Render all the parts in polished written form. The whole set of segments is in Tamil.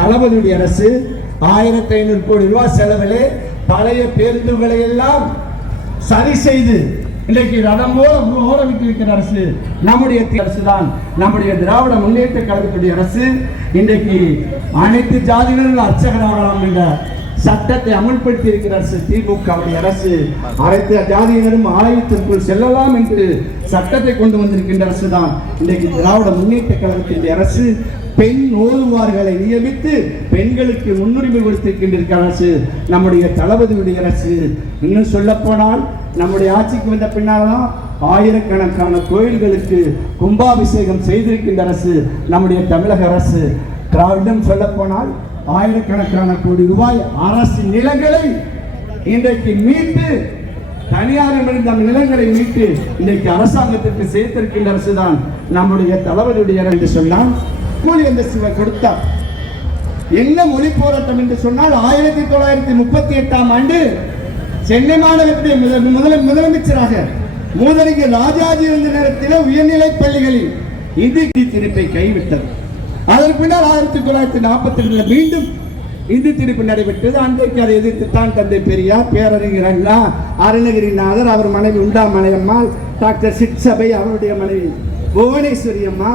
தளபதியுடைய அரசு 1500 கோடி ரூபாய் செலவிலே பழைய பேருந்துகளை எல்லாம் சரி செய்து இன்றைக்கு ரதம் போல ஓட விட்டிருக்கிற அரசு நம்முடைய அரசு தான். நம்முடைய திராவிட முன்னேற்ற கழகத்துடைய அரசு இன்றைக்கு அனைத்து ஜாதியினரும் அர்ச்சகராகலாம் என்ற சட்டத்தை அமல்படுத்தி இருக்கிற அரசு திமுக அரசு. அனைத்து ஜாதியினரும் ஆலயத்திற்குள் செல்லலாம் என்று சட்டத்தை கொண்டு வந்திருக்கின்ற அரசு தான் இன்றைக்கு திராவிட முன்னேற்ற கழகத்தின் அரசு. பெண் ஓதுவார்களை நியமித்து பெண்களுக்கு முன்னுரிமை கொடுத்திருக்கின்ற அரசு நம்முடைய தளபதியுடைய அரசு. இன்னும் சொல்ல போனால் நம்முடைய ஆட்சிக்கு வந்த பின்னால்தான் ஆயிரக்கணக்கான கோயில்களுக்கு கும்பாபிஷேகம் செய்திருக்கின்ற அரசு நம்முடைய தமிழக அரசு. திராவிடம் சொல்ல போனால் ஆயிரக்கணக்கான கோடி ரூபாய் அரசு நிலங்களை இன்றைக்கு மீட்டு தனியாரிடம் நிலங்களை மீட்டு இன்றைக்கு அரசாங்கத்திற்கு சேர்த்திருக்கின்ற அரசு தான் நம்முடைய தளபதியுடைய என்று சொன்னால் கூலி அந்த கொடுத்தார். என்ன மொழி போராட்டம் என்று சொன்னால் 1938ஆம் ஆண்டு சென்னை மாநகரத்துடைய முதலமைச்சராக மூதறிஞர் ராஜாஜி இருந்த நேரத்தில் உயர்நிலை பள்ளிகளில் இந்தி திணிப்பை கைவிட்டது. அதற்கு பின்னர் 1942 மீண்டும் இந்தி திணிப்பு நடைபெற்றது. அன்றைக்கு அதை எதிர்த்து தான் தந்தை பெரியார், பேரறிஞர் அண்ணா, அருணகிரிநாதர், அவர் மனைவி உண்டாமலையம்மாள், டாக்டர் சிற்சபை அவருடைய மனைவி புவனேஸ்வரி அம்மா,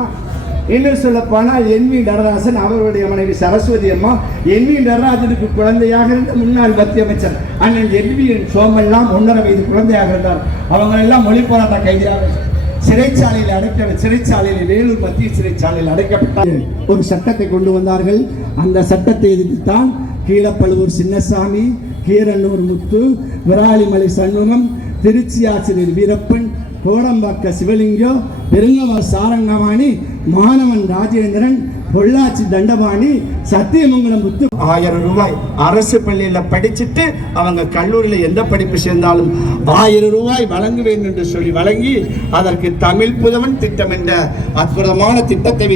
இன்னும் சொல்ல போனால் என்வி நடராஜன் அவருடைய மனைவி சரஸ்வதி அம்மா, என்வி நடராஜனுக்கு குழந்தையாக இருந்த முன்னாள் மத்திய அமைச்சர் அண்ணன் என்வி சோமெல்லாம் 1.5 வயது குழந்தையாக இருந்தார். அவங்க எல்லாம் மொழி போராட்ட கைதியாக சிறைச்சாலையில் வேலூர் மத்திய சிறைச்சாலையில் அடைக்கப்பட்டார்கள். ஒரு சட்டத்தை கொண்டு வந்தார்கள். அந்த சட்டத்தை எதிர்த்துத்தான் கீழப்பழுவூர் சின்னசாமி, கீரனூர் முத்து, விராலிமலை சண்முகம், திருச்சி ஆசிரியர் வீரப்பன், கோடம்பாக்க சிவலிங்கம், பெருங்கவர் சாரங்கவாணி, மாணவன் ராஜேந்திரன், பொள்ளாச்சி தண்டபாணி, சத்தியமங்கலம் முத்து 1000 ரூபாய் அரசு பள்ளியில படிச்சுட்டு அவங்க கல்லூரியில் எந்த படிப்பு சேர்ந்தாலும் 1000 ரூபாய் வழங்குவேன் என்று சொல்லி வழங்கி அதற்கு தமிழ் புதவன் திட்டம் என்ற அற்புதமான திட்டத்தை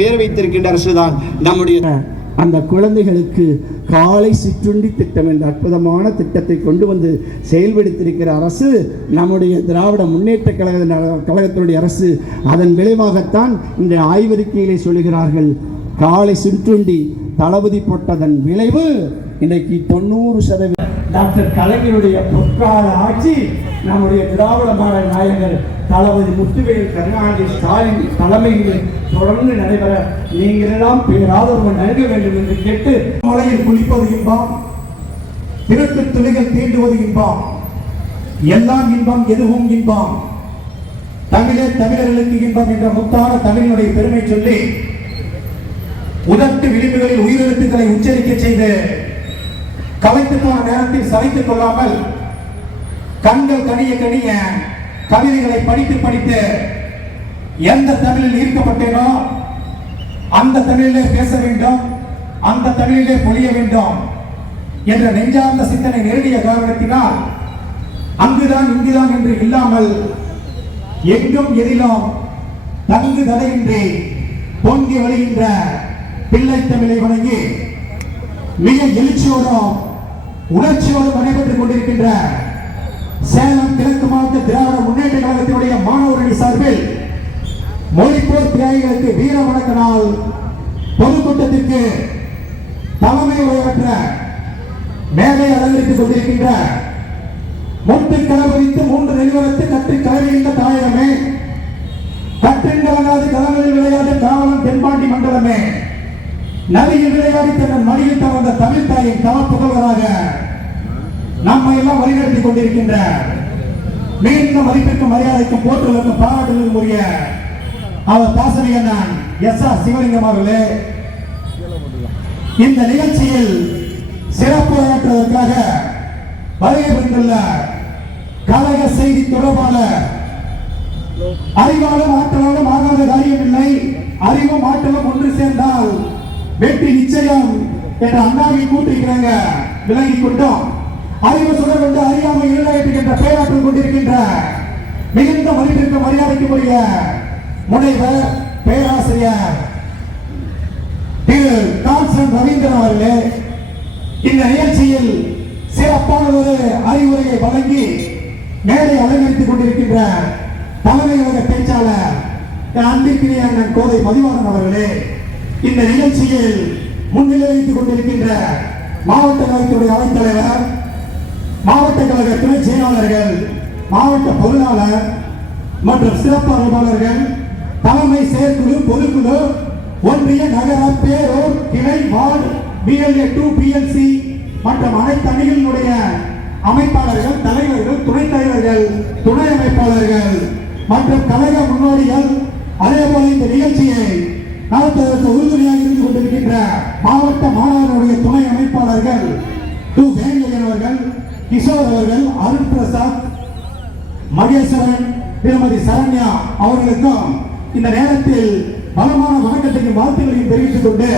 பெயர் வைத்திருக்கின்ற அரசுதான் நம்முடைய. அந்த குழந்தைகளுக்கு காலை சிற்றுண்டி திட்டம் என்ற அற்புதமான திட்டத்தை கொண்டு வந்து செயல்படுத்தியிருக்கிற அரசு நம்முடைய திராவிட முன்னேற்ற கழகத்தினுடைய அரசு. அதன் விளைவாகத்தான் இந்த ஆய்வறிக்கையிலே சொல்லுகிறார்கள், காலை சிற்றுண்டி தளபதி போட்டதன் விளைவு இன்றைக்கு 90% டாக்டர் கலைஞருடைய பொற்கால ஆட்சி நம்முடைய திராவிட மாடல் நாயகர் தளபதி முத்துவேல் கருணாநிதி ஸ்டாலின் தலைமையில் தொடர்ந்து நடைபெற நீங்கள் எல்லாம் பேராதரவு நல்க வேண்டும் என்று கேட்டு, மலையில் குளிப்பது இன்பம், திருட்டு துளிகள் தீண்டுவது இன்பம், எல்லாம் இன்பம் எதுவும் இன்பம், தமிழே தமிழர்களுக்கு இன்பம் என்ற முத்தான தமிழினுடைய பெருமை சொல்லி உதட்டு விளிம்புகளில் உயிரெழுத்துக்களை உச்சரிக்க செய்து கலைத்துக்கான நேரத்தில் சளைத்துக் கொள்ளாமல் கண்கள் கனிய கனிய கவிதைகளை படித்து படித்து எந்த தமிழில் ஈர்க்கப்பட்டேனோ அந்த தமிழிலே பேச வேண்டும், அந்த தமிழிலே பொழிய வேண்டும் என்ற நெஞ்சார்ந்த சிந்தனை நேரடிய காரணத்தினால் அங்குதான் இங்குதான் என்று இல்லாமல் எங்கும் எதிலும் தங்கு தடையின்றி பொங்கி வழிகின்ற பிள்ளை தமிழை வணங்கி மிக எழுச்சியோடும் உணர்ச்சியோடும் நடைபெற்றுக் கொண்டிருக்கின்ற சேலம் கிழக்கு மாவட்ட திராவிட முன்னேற்ற கழகத்தினுடைய மாணவரணி சார்பில் மொழிப்போர் தியாகிகளுக்கு வீர வணக்க நாள் பொதுக்கூட்டத்திற்கு தலைமை உரையாற்ற மேடை அலங்கரித்துக் கொண்டிருக்கின்ற முட்டு கலவரித்து 3 நிறுவனத்து கற்று கலவைகின்ற தாயகமே, கற்றின் கலங்காது கலங்களில் விளையாடு காவலன் தென்பாண்டி மண்டலமே, நதியில் விளையாடி தன் மடியில் தவழ்ந்த தமிழ் தாயின் தவ புகழ்வராக நம்மை எல்லாம் வழிநடத்திக் கொண்டிருக்கின்ற மிகுந்த மதிப்பிற்கும் மரியாதைக்கும் போற்றுவதற்கும் பாராட்டுவதற்கும் உரிய அவர் பாசனையன் எஸ்.ஆர். சிவலிங்கம் அவர்களே, இந்த நிகழ்ச்சியில் சிறப்புரையாற்றுவதற்காக வருகை புரிந்துள்ள கழக செய்தி தொடர்பாளர், அறிவாலும் ஆற்றலாலும் ஆகாத காரியமில்லை, அறிவும் ஆற்றலும் ஒன்று சேர்ந்தால் வெற்றி நிச்சயம் என்ற அண்ணாவின் கூட்டிருக்கிறாங்க. விலகிக் கொண்டோம். அறிவு சுடர் கொண்டு அறியாமல் இருளாயிட்டு பேராற்றல் கொண்டிருக்கின்ற மிகுந்த மதிப்பிற்கு மரியாதைக்கு உரிய முனைவர் பேராசிரியர் திரு கான்ஸ்டன் ரவீந்திரன் அவர்களே, இந்த நிகழ்ச்சியில் சிறப்பான ஒரு அறிவுரையை வழங்கி மேடை அலங்கரித்துக் கொண்டிருக்கின்ற தலைமை கழக பேச்சாளர் அன்பிற்குரிய அண்ணன் கோதை மதிவாணன் அவர்களே, இந்த நிகழ்ச்சியில் முன்னிலை வைத்துக் கொண்டிருக்கின்ற மாவட்ட கழகத்துடைய அவைத்தலைவர், மாவட்ட கழக துணை செயலாளர்கள், மாவட்ட பொருளாளர் மற்றும் சிறப்பு அலுவலர்கள், தலைமை செயற்குழு, பொதுக்குழு, ஒன்றிய, நகர, பேரூர், கிளை, வார்டு, BLA 2, PLC மற்றும் அனைத்து அணிகளினுடைய அமைப்பாளர்கள், தலைவர்கள், துணைத் தலைவர்கள், துணை அமைப்பாளர்கள் மற்றும் கழக முன்னோடிகள், அதே போல இந்த நிகழ்ச்சியை நடத்துவதற்கு உறுதுணையாக இருந்து கொண்டிருக்கின்ற மாவட்ட மாணவர்களுடைய துணை அமைப்பாளர்கள் வேங்கன் அவர்கள், கிஷோர் அவர்கள், அருண் பிரசாத், மகேஸ்வரன், திருமதி சரண்யா அவர்களுக்கும் இந்த நேரத்தில் பலமான வணக்கத்தையும் வாழ்த்துக்களையும் தெரிவித்துக் கொண்டு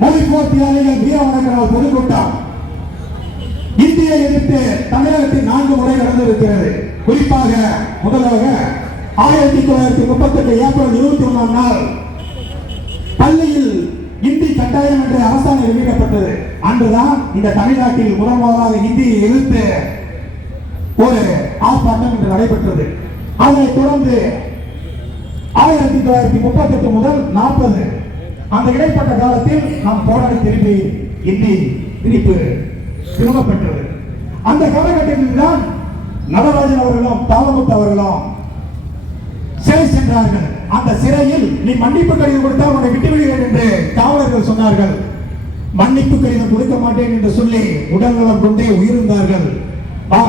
மொழிப்போர் தியாகிகள் வீர வணக்க பொதுக்கூட்டம் இந்தியை எதிர்த்து தமிழகத்தில் 4 முறை நடந்திருக்கிறது. குறிப்பாக முதலாக 1938 ஏப்ரல் 21ஆம் நாள் பள்ளியில் இந்தி கட்டாயம் என்ற அரசாணை வெளியிடப்பட்டது. அன்றுதான் இந்த தமிழ்நாட்டில் முதலாக இந்தியை எதிர்த்து ஒரு ஆர்ப்பாட்டம் இன்று நடைபெற்றது. அதனைத் தொடர்ந்து 1938 முதல் 40 அந்த இடைப்பட்ட காலத்தில் நாம் போராடி திரும்பி இந்தி திணிப்பு திரும்பப்பட்டது. அந்த காலகட்டத்தில் தான் நடராஜன் அவர்களும் தாளமுத்து அவர்களும் சிறை சென்றார்கள். அந்த சிறையில் நீ மன்னிப்பு கடிதம் கொடுத்தால் உன்னை விட்டு விடுகிறேன் என்று காவலர்கள் சொன்னார்கள். மன்னிப்பு கடிதம் கொடுக்க மாட்டேன் என்று சொல்லி உடல்நலம் கொண்டே உயிர்ந்தார்கள்.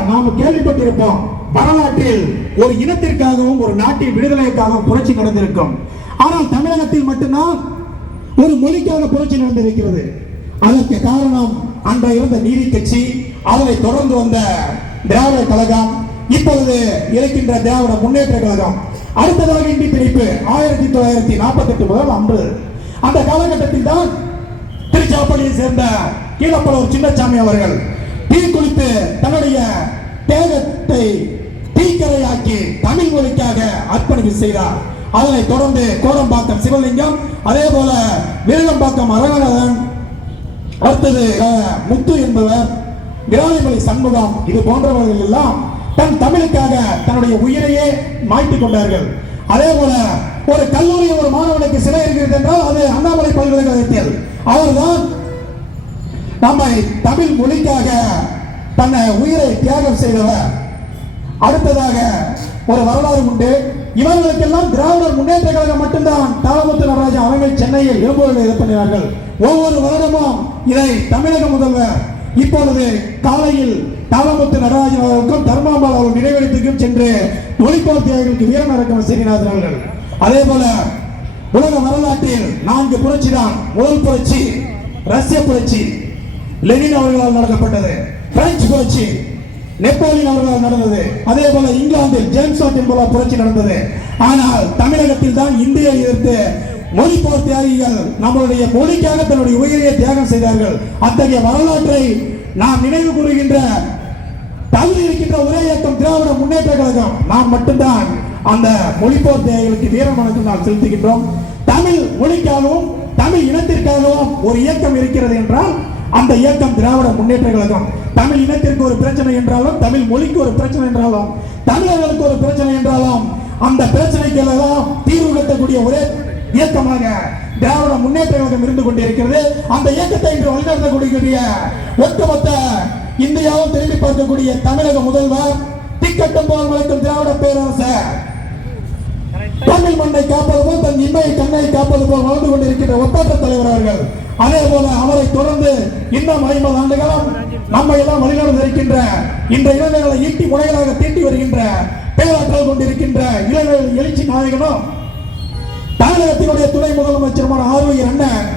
நாம் கேள்விப்பட்டிருப்போம், வரலாற்றில் ஒரு இனத்திற்காகவும் ஒரு நாட்டின் விடுதலைக்காகவும் புரட்சி நடந்திருக்கும். ஆனால் தமிழகத்தில் மட்டும்தான் ஒரு மொழிக்காக புரட்சி நடந்திருக்கிறது. அதற்கு காரணம் அன்றைய இருந்த நீதி கட்சி, அதனை தொடர்ந்து வந்த திராவிட கழகம், இப்பொழுது இருக்கின்ற திராவிட முன்னேற்ற கழகம். அடுத்ததாக இந்தி திணிப்பு 1948 முதல் 50 அந்த காலகட்டத்தில் தான் திருச்சாப்பள்ளியை சேர்ந்த கீழப்பலூர் சின்னசாமி அவர்கள் தீக்குளித்து தன்னுடைய தேகத்தை தீக்கரையாக்கி தமிழ் மொழிக்காக அர்ப்பணிப்பு செய்தார். அதனைத் தொடர்ந்து கோடம்பாக்கம் சிவலிங்கம், அதே போல விருகம்பாக்கம் அரங்கநாதன், அடுத்தது முத்து என்பவர், கிராமமலை சண்முகம், இது போன்றவர்கள் எல்லாம் தன் தமிழுக்காக தன்னுடைய உயிரையே மாய்த்துக் கொண்டார்கள். அதே போல ஒரு கல்லூரி ஒரு மாணவனுக்கு சிலை இருக்கிறது என்றால் அது அண்ணாமலை பல்கலைக்கழகத்தில் அவர்தான் நம்மை தமிழ் மொழிக்காக தன்னை உயிரை தியாகம் செய்தவர். அடுத்ததாக ஒரு வரலாறு உண்டு. இவர்களுக்கெல்லாம் திராவிடர் முன்னேற்ற கழகம் மட்டும்தான் தாளமுத்து நடராஜன் அவர்கள் சென்னையில் எழும்பூரில் இது பண்ணினார்கள். ஒவ்வொரு வருடமும் இதை தமிழக முதல்வர் இப்பொழுது காலையில் தாளமுத்து நடராஜன் அவர்களுக்கும் தர்மாம்பாள் அவர்கள் நினைவிடத்துக்கும் சென்று மொழிப்போர் தியாகிகளுக்கு வீரநரக்கம் சீனிவாசன் அவர்கள். அதே போல உலக வரலாற்றில் 4 புரட்சி தான். முதல் புரட்சி ரஷ்ய புரட்சி, லெனின் அவர்களால் நடத்தப்பட்டது. பிரெஞ்சு புரட்சி நெப்போலியன் அவர்களால் நடந்தது. அதே போல இங்கிலாந்தில் ஜேம்ஸ் வாட் என்பவர் புரட்சி நடந்தது. ஆனால் தமிழகத்தில் தான் இந்தியை எதிர்த்து மொழிப்போர் தியாகிகள் நம்மளுடைய மொழிக்காக தன்னுடைய உயிரை தியாகம் செய்தார்கள். அத்தகைய வரலாற்றை நாம் நினைவு கூறுகின்ற தகுதி இருக்கின்ற ஒரே இயக்கம் திராவிட முன்னேற்ற கழகம். நாம் மட்டும்தான் அந்த மொழிப்போர் தியாகிகளுக்கு வீரவணக்கம் நாம் செலுத்துகின்றோம். தமிழ் மொழிக்காகவும் தமிழ் இனத்திற்காகவும் ஒரு இயக்கம் இருக்கிறது என்றால் அந்த இயக்கம் திராவிட முன்னேற்ற கழகம். தமிழ் இனத்திற்கு ஒரு பிரச்சனை என்றாலும், தமிழ் மொழிக்கு ஒரு பிரச்சனை என்றாலும், தமிழர்களுக்கு ஒரு பிரச்சனை என்றாலும் அந்த பிரச்சனைக்கு எல்லாம் தீர்வு கட்டக்கூடிய ஒரே இயக்கமாக திராவிட முன்னேற்ற கழகம் இருந்து கொண்டிருக்கிறது. அந்த இயக்கத்தை இன்று வழிநடத்தக்கூடிய ஒட்டுமொத்த இந்தியாவும் திரும்பி பார்க்கக்கூடிய தமிழக முதல்வர், திக்கட்டும் போல் வளர்க்கும் திராவிட பேரரசர், தமிழ் மண்ணை காப்பது போல் தன் இம்மையை கண்ணை காப்பது போல் வாழ்ந்து கொண்டிருக்கின்ற ஒப்பற்ற தலைவர் அவர்கள். அதே போல அவரை தொடர்ந்து இன்னும் 50 ஆண்டு காலம் நம்மை எல்லாம் வழிநடத்த இருக்கின்ற இந்த இளைஞர்களை ஈட்டி முறைகளாக தீட்டி வருகின்ற பேராற்றல் கொண்டிருக்கின்ற இளைஞர்கள் எழுச்சி நாயகனும் தமிழகத்தினுடைய துணை முதலமைச்சருமான ஆர்வீர் அண்ணன்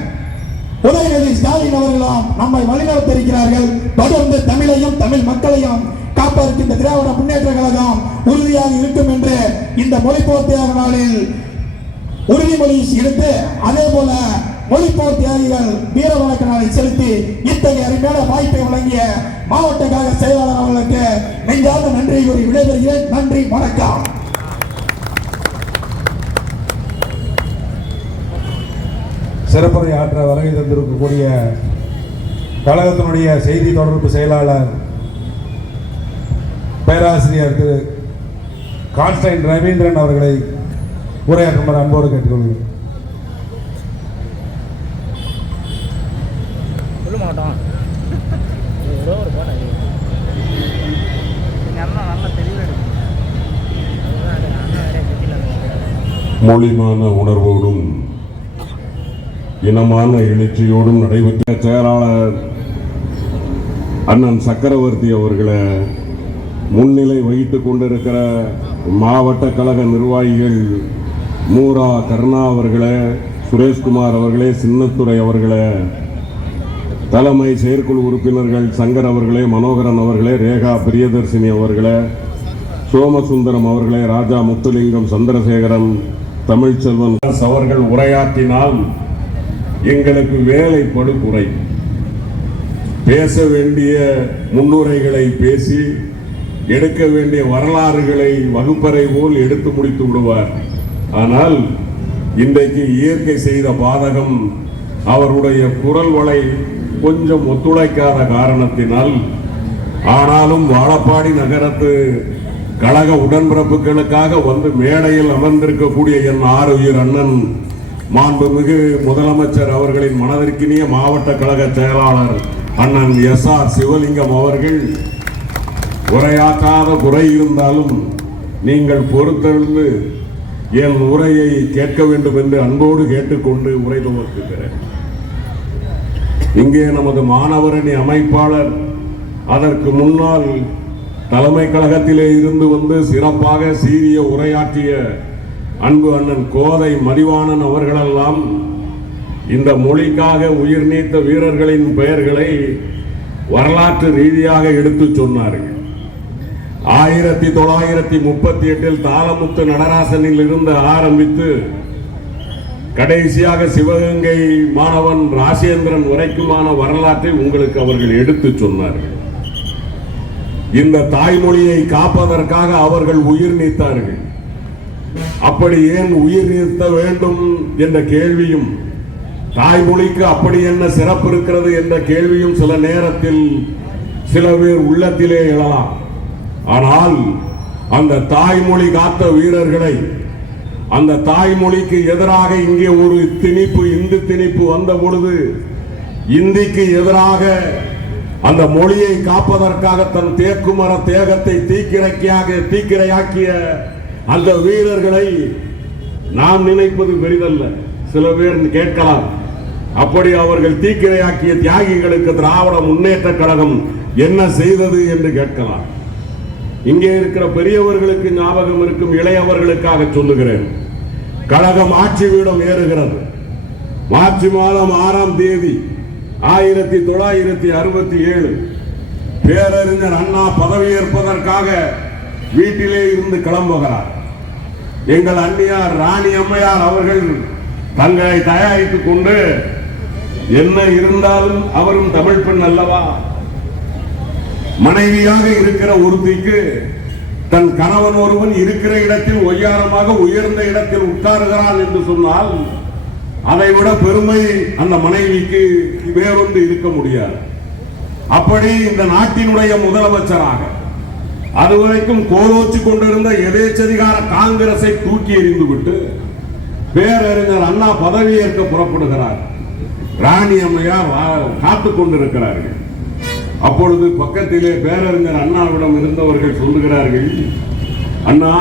உதயநிதி ஸ்டாலின் அவர்களும் நம்மை வழிநடத்த இருக்கிறார்கள். தொடர்ந்து தமிழையும் தமிழ் மக்களையும் காப்பதற்கு இந்த திராவிட முன்னேற்ற கழகம் உறுதியாக இருக்கும் என்று இந்த மொழிப்போர் தியாக நாளில் உறுதிமொழி எடுத்து, அதே போல மொழிப்போர் தியாகிகள் வீர வணக்க நாளை செலுத்தி இத்தகைய அருமையான வாய்ப்பை வழங்கிய மாவட்ட கழக செயலாளர் அவர்களுக்கு நெஞ்சார்ந்த நன்றி கூறி விடைபெறுகிறேன். நன்றி, வணக்கம். சிறப்புரை ஆற்ற வருகை தந்திருக்கக்கூடிய கழகத்தினுடைய செய்தி தொடர்பு செயலாளர் பேராசிரியர் திரு கான்ஸ்டைன் ரவீந்திரன் அவர்களை உரையாற்றுமாறு அன்போடு கேட்டுக்கொள்கிறேன். மாட்டோம். ஏதோ ஒரு போட்டோ அண்ணா நல்லா தெளிவாக எடுக்கணும். அதுதான் அண்ணா வேற தெரியல. மொழிமான உணர்வோடும் இனமான எழுச்சியோடும் நடைபெற்ற செயலாளர் அண்ணன் சக்கரவர்த்தி அவர்களை முன்னிலை வகித்துக் கொண்டிருக்கிற மாவட்ட கழக நிர்வாகிகள் மூரா கருணா அவர்களே, சுரேஷ்குமார் அவர்களே, சின்னத்துரை அவர்களே, தலைமை செயற்குழு உறுப்பினர்கள் சங்கர் அவர்களே, மனோகரன் அவர்களே, ரேகா பிரியதர்சினி அவர்களே, சோமசுந்தரம் அவர்களே, ராஜா முத்துலிங்கம், சந்திரசேகரன், தமிழ்ச்செல்வன் அவர்கள் உரையாற்றினால் எங்களுக்கு வேலை படுகுறை. பேச வேண்டிய முன்னுரைகளை பேசி எடுக்க வேண்டிய வரலாறுகளை வகுப்பறை போல் எடுத்து முடித்து விடுவார். ஆனால் இன்றைக்கு இயற்கை செய்த பாதகம் அவருடைய குரல் வளை கொஞ்சம் ஒத்துழைக்காத காரணத்தினால், ஆனாலும் வாழப்பாடி நகரத்து கழக உடன்பிறப்புகளுக்காக வந்து மேடையில் அமர்ந்திருக்கக்கூடிய என் ஆருயிர் அண்ணன் மாண்புமிகு முதலமைச்சர் அவர்களின் மனதிற்கினிய மாவட்ட கழக செயலாளர் அண்ணன் SR சிவலிங்கம் அவர்கள் உரையாற்றாத குறை இருந்தாலும் நீங்கள் பொறுத்தெழுந்து என் உரையை கேட்க வேண்டும் என்று அன்போடு கேட்டுக்கொண்டு உரை துவக்குகிறேன். இங்கே நமது மாணவரணி அமைப்பாளர், அதற்கு முன்னால் தலைமை கழகத்திலே இருந்து வந்து சிறப்பாக சீரிய உரையாற்றிய அன்பு அண்ணன் கோதை மதிவாணன் அவர்களெல்லாம் இந்த மொழிக்காக உயிர் நீத்த வீரர்களின் பெயர்களை வரலாற்று ரீதியாக எடுத்து சொன்னார்கள். 1938 தாளமுத்து நடராசனில் இருந்து ஆரம்பித்து கடைசியாக சிவகங்கை மாணவன் ராசேந்திரன் வரைக்குமான வரலாற்றை உங்களுக்கு அவர்கள் எடுத்து சொன்னார்கள். இந்த தாய்மொழியை காப்பதற்காக அவர்கள் உயிர் நீத்தார்கள். அப்படி ஏன் உயிர் நீத்த வேண்டும் என்ற கேள்வியும், தாய்மொழிக்கு அப்படி என்ன சிறப்பு இருக்கிறது என்ற கேள்வியும் சில நேரத்தில் சில பேர் உள்ளத்திலே எழலாம். ஆனால் அந்த தாய்மொழி காத்த வீரர்களை, அந்த தாய்மொழிக்கு எதிராக இங்கே ஒரு திணிப்பு, இந்து திணிப்பு வந்த பொழுது இந்திக்கு எதிராக அந்த மொழியை காப்பதற்காக தன் தேக்குமர தேகத்தை தீக்கிரையாக்கிய அந்த வீரர்களை நாம் நினைப்பது பெரிதல்ல. சில பேர் கேட்கலாம், அப்படி அவர்கள் தீக்கிரையாக்கிய தியாகிகளுக்கு திராவிட முன்னேற்ற கழகம் என்ன செய்தது என்று கேட்கலாம். இங்கே இருக்கிற பெரியவர்களுக்கு ஞாபகம் இருக்கும், இளையவர்களுக்காக சொல்லுகிறேன். கழகம் ஆட்சி பீடம் ஏறுகிறது. மார்ச் மாதம் 6ஆம் தேதி 1967 பேரறிஞர் அண்ணா பதவியேற்பதற்காக வீட்டிலே இருந்து கிளம்புகிறார். எங்கள் அண்ணியார் ராணி அம்மையார் அவர்கள் தங்களை தயாரித்துக் கொண்டு, என்ன இருந்தாலும் அவரும் தமிழ் பெண் அல்லவா, மனைவியாக இருக்கிற ஒருத்திக்கு தன் கணவன் ஒருவன் இருக்கிற இடத்தில் ஒய்யாரமாக உயர்ந்த இடத்தில் உட்காருகிறான் என்று சொன்னால் அதை விட பெருமை அந்த மனைவிக்கு வேறொன்று இருக்க முடியாது. அப்படி இந்த நாட்டினுடைய முதலமைச்சராக அதுவரைக்கும் கோலோச்சு கொண்டிருந்த எதேச்சதிகார காங்கிரஸை தூக்கி எறிந்துவிட்டு பேரறிஞர் அண்ணா பதவியேற்க புறப்படுகிறார். ராணி அம்மையார் காத்துக் கொண்டிருக்கிறார்கள். அப்பொழுது பக்கத்திலே பேரறிஞர் அண்ணாவிடம் இருந்தவர்கள் சொல்லுகிறார்கள், அண்ணா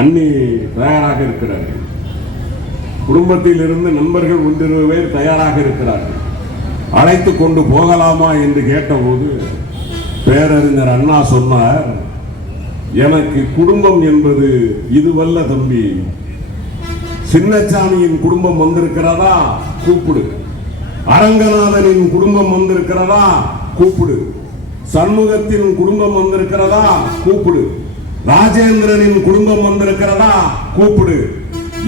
அண்ணி தயாராக இருக்கிறார்கள், குடும்பத்தில் இருந்து நண்பர்கள் 1-2 பேர் தயாராக இருக்கிறார்கள், அழைத்து கொண்டு போகலாமா என்று கேட்டபோது பேரறிஞர் அண்ணா சொன்னார், எனக்கு குடும்பம் என்பது இதுவல்ல தம்பி, சின்னசாமியின் குடும்பம் வந்திருக்கிறதா கூப்பிடு, அரங்கநாதனின் குடும்பம் வந்திருக்கிறதா கூப்பிடு, சண்முகத்தின் குடும்பம் வந்திருக்கிறதா கூப்பிடு, ராஜேந்திரனின் குடும்பம் வந்திருக்கிறதா கூப்பிடு,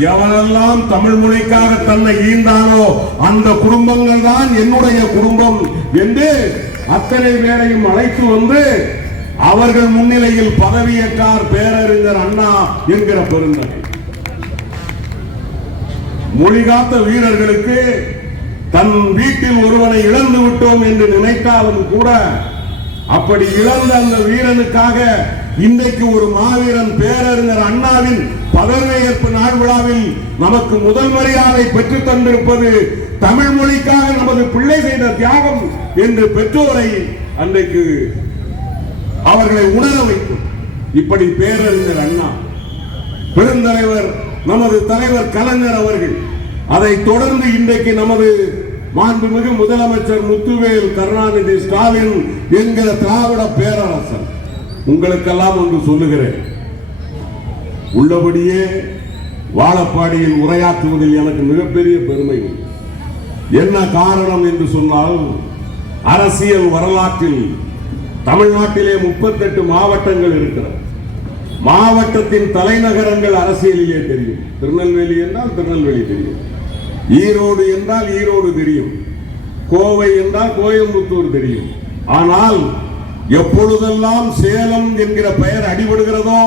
எவனெல்லாம் தமிழ் மொழிக்காக தன்னை ஈந்தானோ அந்த குடும்பங்கள் தான் என்னுடைய குடும்பம் என்று அத்தனை பேரையும் அழைத்து வந்து அவர்கள் முன்னிலையில் பதவியேற்றார் பேரறிஞர் அண்ணா என்கிற பெருந்தகை. மொழிகாத்த வீரர்களுக்கு தன் வீட்டில் ஒருவனை இழந்து விட்டோம் என்று நினைத்தாலும் கூட அப்படி இழந்த அந்த வீரனுக்காக இன்றைக்கு ஒரு மாவீரன் பேரறிஞர் அண்ணாவின் பதவியேற்பு நாள் விழாவில் நமக்கு முதல் மரியாதை பெற்று தந்திருப்பது தமிழ் மொழிக்காக நமது பிள்ளை செய்த தியாகம் என்று பெற்றோரை அன்றைக்கு அவர்களை உணர வைக்கும். இப்படி பேரறிஞர் அண்ணா, பெருந்தலைவர் நமது தலைவர் கலைஞர் அவர்கள், அதை தொடர்ந்து இன்றைக்கு நமது மாண்புமிகு முதலமைச்சர் முத்துவேல் கருணாநிதி ஸ்டாலின் என்கிற திராவிட பேரரசர். உங்களுக்கெல்லாம் ஒன்று சொல்லுகிறேன், உள்ளபடியே வாழப்பாடியில் உரையாற்றுவதில் எனக்கு மிகப்பெரிய பெருமை. என்ன காரணம் என்று சொன்னால், அரசியல் வரலாற்றில் தமிழ்நாட்டிலே 38 மாவட்டங்கள் இருக்கிறது. மாவட்டத்தின் தலைநகரங்கள் அரசியலிலே தெரியும். திருநெல்வேலி என்றால் திருநெல்வேலி தெரியும், ஈரோடு என்றால் ஈரோடு தெரியும், கோவை என்றால் கோயம்புத்தூர் தெரியும். ஆனால் எப்பொழுதெல்லாம் சேலம் என்கிற பெயர் அடிபடுகிறதோ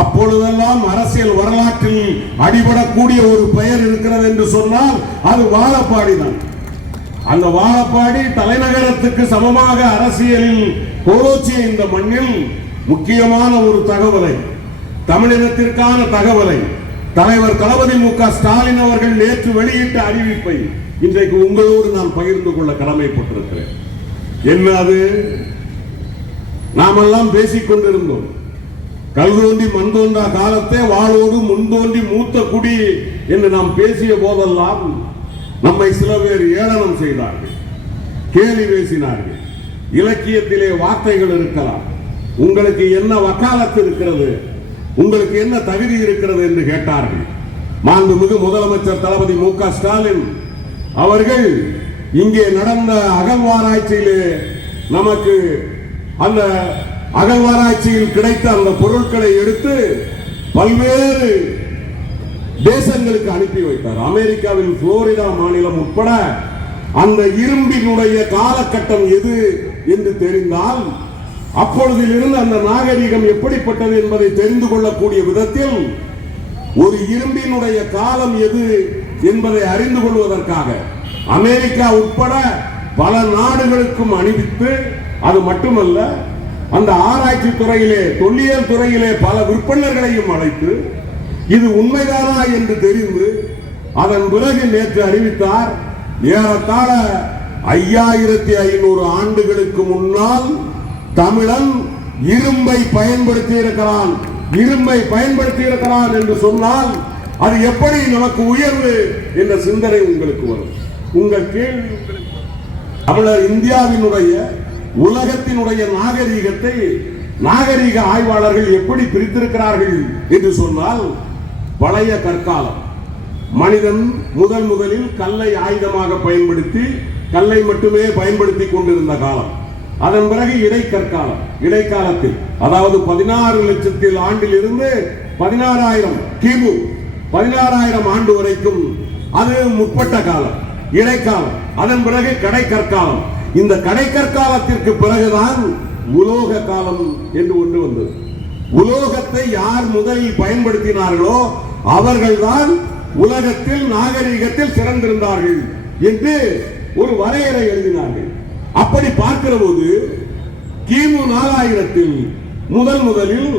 அப்பொழுதெல்லாம் அரசியல் வரலாற்றில் அடிபடக்கூடிய ஒரு பெயர் இருக்கிறது என்று சொன்னால் அது வாழப்பாடி தான். அந்த வாழப்பாடி தலைநகரத்துக்கு சமமாக அரசியலில் கோலோச்சிய இந்த மண்ணில் முக்கியமான ஒரு தகவலை, தமிழினத்திற்கான தகவலை தலைவர் தளபதி மு.க. ஸ்டாலின் அவர்கள் நேற்று வெளியிட்ட அறிவிப்பை இன்றைக்கு உங்களோடு நான் பகிர்ந்து கொள்ள கடமைப்பட்டிருக்கிறேன். என்ன அது? நாமெல்லாம் பேசிக் கொண்டிருந்தோம், கல் தோண்டி மண் தோன்றா காலத்தே வாளோடு முன்தோண்டி மூத்த குடி என்று நாம் பேசிய போதெல்லாம் நம்மை சில பேர் ஏளனம் செய்தார்கள், கேலி பேசினார்கள். இலக்கியத்திலே வார்த்தைகள் இருக்கலாம், உங்களுக்கு என்ன வக்காலத்து இருக்கிறது, உங்களுக்கு என்ன தகுதி இருக்கிறது என்று கேட்டார்கள். மாண்புமிகு முதலமைச்சர் தளபதி மு.க. ஸ்டாலின் அவர்கள் இங்கே நடந்த அகழ்வாராய்ச்சியிலே நமக்கு அந்த அகழ்வாராய்ச்சியில் கிடைத்த அந்த பொருட்களை எடுத்து பல்வேறு தேசங்களுக்கு அனுப்பி வைத்தார். அமெரிக்காவின் புளோரிடா மாநிலம் உட்பட அந்த இரும்பினுடைய காலகட்டம் எது என்று தெரிந்தால் அப்பொழுதிலிருந்து அந்த நாகரிகம் எப்படிப்பட்டது என்பதை தெரிந்து கொள்ளக்கூடிய விதத்தில் ஒரு இரும்பினுடைய காலம் எது என்பதை அறிந்து கொள்வதற்காக அமெரிக்கா உட்பட பல நாடுகளுக்கும் அணிவித்து, அது மட்டுமல்ல அந்த ஆராய்ச்சி துறையிலே தொல்லியல் துறையிலே பல விற்பனர்களையும் அழைத்து இது உண்மைதானா என்று தெரிந்து அதன் பிறகு நேற்று அறிவித்தார், ஏறத்தாழ 5500 ஆண்டுகளுக்கு முன்னால் தமிழன் இரும்பை பயன்படுத்தி இருக்கிறான், இரும்பை பயன்படுத்தி இருக்கிறான் என்று சொன்னால் அது எப்படி நமக்கு உயர்வு என்ற சிந்தனை உங்களுக்கு வரும். உங்கள் கேள்வி, தமிழர் இந்தியாவினுடைய உலகத்தினுடைய நாகரீகத்தை நாகரீக ஆய்வாளர்கள் எப்படி பிரித்திருக்கிறார்கள் என்று சொன்னால், பழைய கற்காலம், மனிதன் முதலில் கல்லை ஆயுதமாக பயன்படுத்தி கல்லை மட்டுமே பயன்படுத்தி கொண்டிருந்த காலம். அதன் பிறகு இடைக்கற்காலம், இடைக்காலத்தில் அதாவது 16 லட்சத்தில் ஆண்டில் இருந்து 16,000 கிமு 16,000 ஆண்டு வரைக்கும் அது முற்பட்ட காலம், இடைக்காலம். அதன் பிறகு கடைக்கற்காலம். இந்த கடைக்கற்காலத்திற்கு பிறகுதான் உலோக காலம் என்று ஒன்று வந்தது. உலோகத்தை யார் முதலில் பயன்படுத்தினார்களோ அவர்கள்தான் உலகத்தில் நாகரீகத்தில் சிறந்திருந்தார்கள் என்று ஒரு வரையறை எழுதினார்கள். அப்படி பார்க்கிற போது கிமு 4000 முதலில்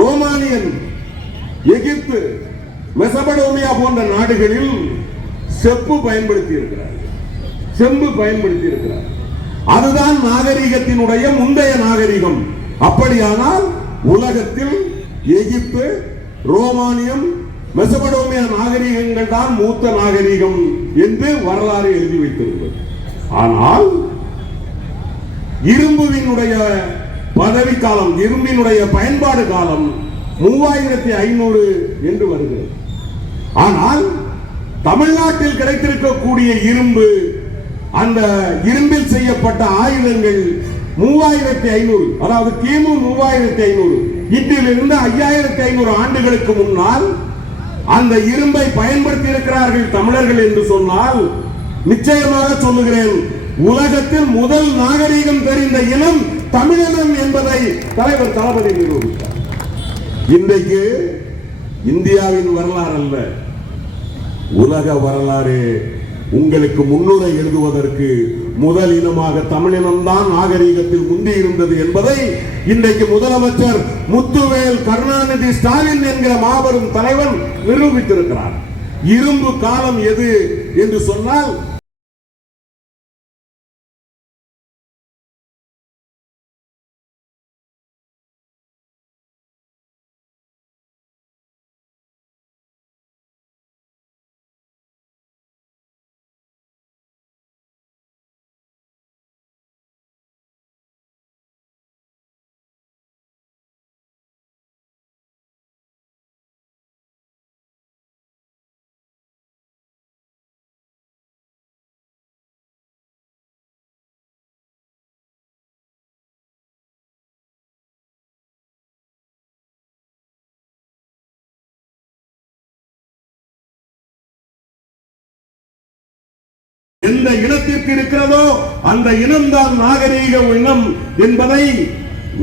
ரோமானியன், எகிப்து, மெசபடோமியா போன்ற நாடுகளில் செப்பு பயன்படுத்தி இருக்கிறார், செம்பு பயன்படுத்தி இருக்கிறார். அதுதான் நாகரீகத்தினுடைய முந்தைய நாகரீகம். அப்படியானால் உலகத்தில் எகிப்து, ரோமானியம், மெசபடோமியா நாகரீகங்கள் தான் மூத்த நாகரீகம் என்று வரலாறு எழுதி வைத்திருக்கிறது. ஆனால் இரும்புவினுடைய பதவி காலம், இரும்பினுடைய பயன்பாடு காலம் 3500 என்று வருகிறது. ஆனால் தமிழ்நாட்டில் கிடைத்திருக்கக்கூடிய இரும்பு, அந்த இரும்பில் செய்யப்பட்ட ஆயுதங்கள் 3500, அதாவது கிமு 3500, இன்றிலிருந்து 5500 ஆண்டுகளுக்கு முன்னால் அந்த இரும்பை பயன்படுத்தி இருக்கிறார்கள் தமிழர்கள் என்று சொன்னால், நிச்சயமாக சொல்லுகிறேன், உலகத்தில் முதல் நாகரீகம் தெரிந்த இனம் தமிழினம் என்பதை தலைவர் தளபதி நிரூபித்தார். இன்றைக்கு இந்தியாவின் வரலாறு அல்ல, உலக வரலாறு உங்களுக்கு முன்னுரை எழுதுவதற்கு முதல் இனமாக தமிழினம்தான் நாகரீகத்தில் முந்தி இருந்தது என்பதை இன்றைக்கு முதலமைச்சர் முத்துவேல் கருணாநிதி ஸ்டாலின் என்கிற மாபெரும் தலைவன் நிரூபித்திருக்கிறார். இரும்பு காலம் எது என்று சொன்னால் எந்த இனத்திற்கு இருக்கிறதோ அந்த இனம்தான் நாகரீக இனம் என்பதை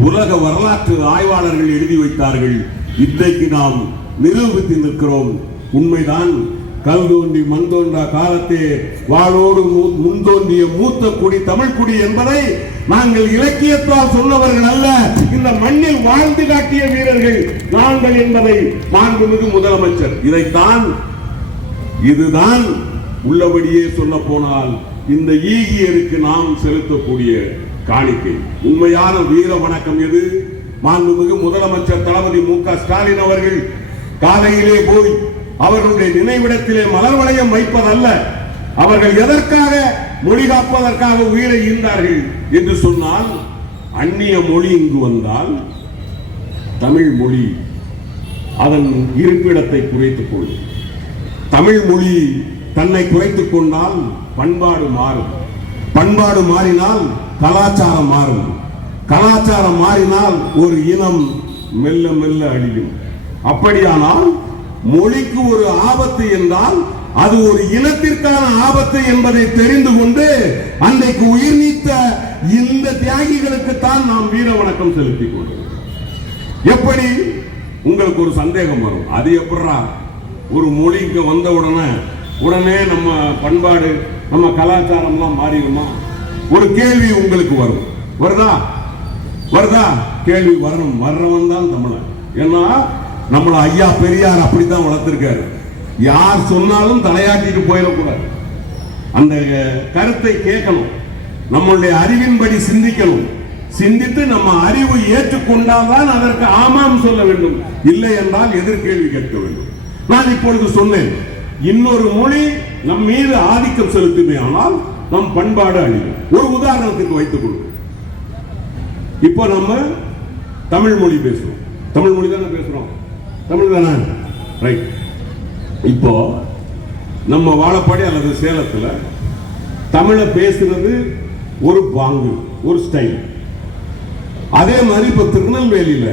உலக வரலாற்று ஆய்வாளர்கள் எழுதி வைத்தார்கள். இன்றைக்கு நாம் நிரூபித்து நிற்கிறோம். உண்மைதான். கல் தோன்றி மண் தோன்றா காலத்தே வாளோடு முன் தோன்றிய மூத்த குடி தமிழ் குடி என்பதை நாங்கள் இலக்கியத்தால் சொன்னவர்கள் அல்ல, இந்த மண்ணில் வாழ்ந்து காட்டிய வீரர்கள் நாங்கள் என்பதை மாண்புமிகு முதலமைச்சர் இதுதான் உள்ளபடியே சொல்ல போனால் இந்த ஈகியருக்கு நாம் செலுத்தக்கூடிய காணிக்கை. உண்மையான வீர வணக்கம் எது? மாண்புமிகு முதலமைச்சர் தளபதி மு.க. ஸ்டாலின் அவர்கள் காலையிலே போய் அவர்களுடைய நினைவிடத்திலே மலர் வளையம் வைப்பதல்ல, அவர்கள் எதற்காக மொழி காப்பதற்காக உயிரை ஈந்தார்கள் என்று சொன்னால், அந்நிய மொழி இங்கு வந்தால் தமிழ் மொழி அதன் இருப்பிடத்தை குறைத்துக் கொள்ளும். தமிழ் மொழி தன்னை குறைத்துக் கொண்டால் பண்பாடு மாறும், பண்பாடு மாறினால் கலாச்சாரம் மாறும், கலாச்சாரம் மாறினால் ஒரு இனம் மெல்ல மெல்ல அழியும். அப்படியானால் மொழிக்கு ஒரு ஆபத்து என்றால் அது ஒரு இனத்திற்கான ஆபத்து என்பதை தெரிந்து கொண்டு அன்றைக்கு உயிர் நீத்த இந்த தியாகிகளுக்கு தான் நாம் வீர வணக்கம் செலுத்திக் கொள்வோம். எப்படி? உங்களுக்கு ஒரு சந்தேகம் வரும், அது எப்படா ஒரு மொழிக்கு வந்த உடனே நம்ம பண்பாடு நம்ம கலாச்சாரம்லாம் மாறிடுமா? ஒரு கேள்வி உங்களுக்கு வரும். வருதா? கேள்வி வரணும். வர்றவன் தான் தமிழன். ஏன்னா நம்மள ஐயா பெரியார் அப்படித்தான் வளர்த்திருக்காரு. யார் சொன்னாலும் தலையாட்டிட்டு போயிடக்கூடாது. அந்த கருத்தை கேட்கணும், நம்மளுடைய அறிவின்படி சிந்திக்கணும். சிந்தித்து நம்ம அறிவு ஏற்றுக்கொண்டால்தான் அதற்கு ஆமாம் சொல்ல வேண்டும், இல்லை என்றால் எதிர்கேள்வி கேட்க வேண்டும். நான் இப்பொழுது சொன்னேன், இன்னொரு மொழி நம் மீது ஆதிக்கம் செலுத்துமே ஆனால் நம் பண்பாடு அழியும். ஒரு உதாரணத்துக்கு வைத்துக் கொள்ளும். இப்போ நம்ம தமிழ் மொழி பேசுறோம், தமிழ் மொழி தானே பேசுறோம், தமிழ் தானே, ரைட். இப்போ நம்ம வாழப்பாடி அல்லது சேலத்துல தமிழை பேசுறது ஒரு பாங்கு, ஒரு ஸ்டைல். அதே மாதிரி இப்ப திருநெல்வேலியில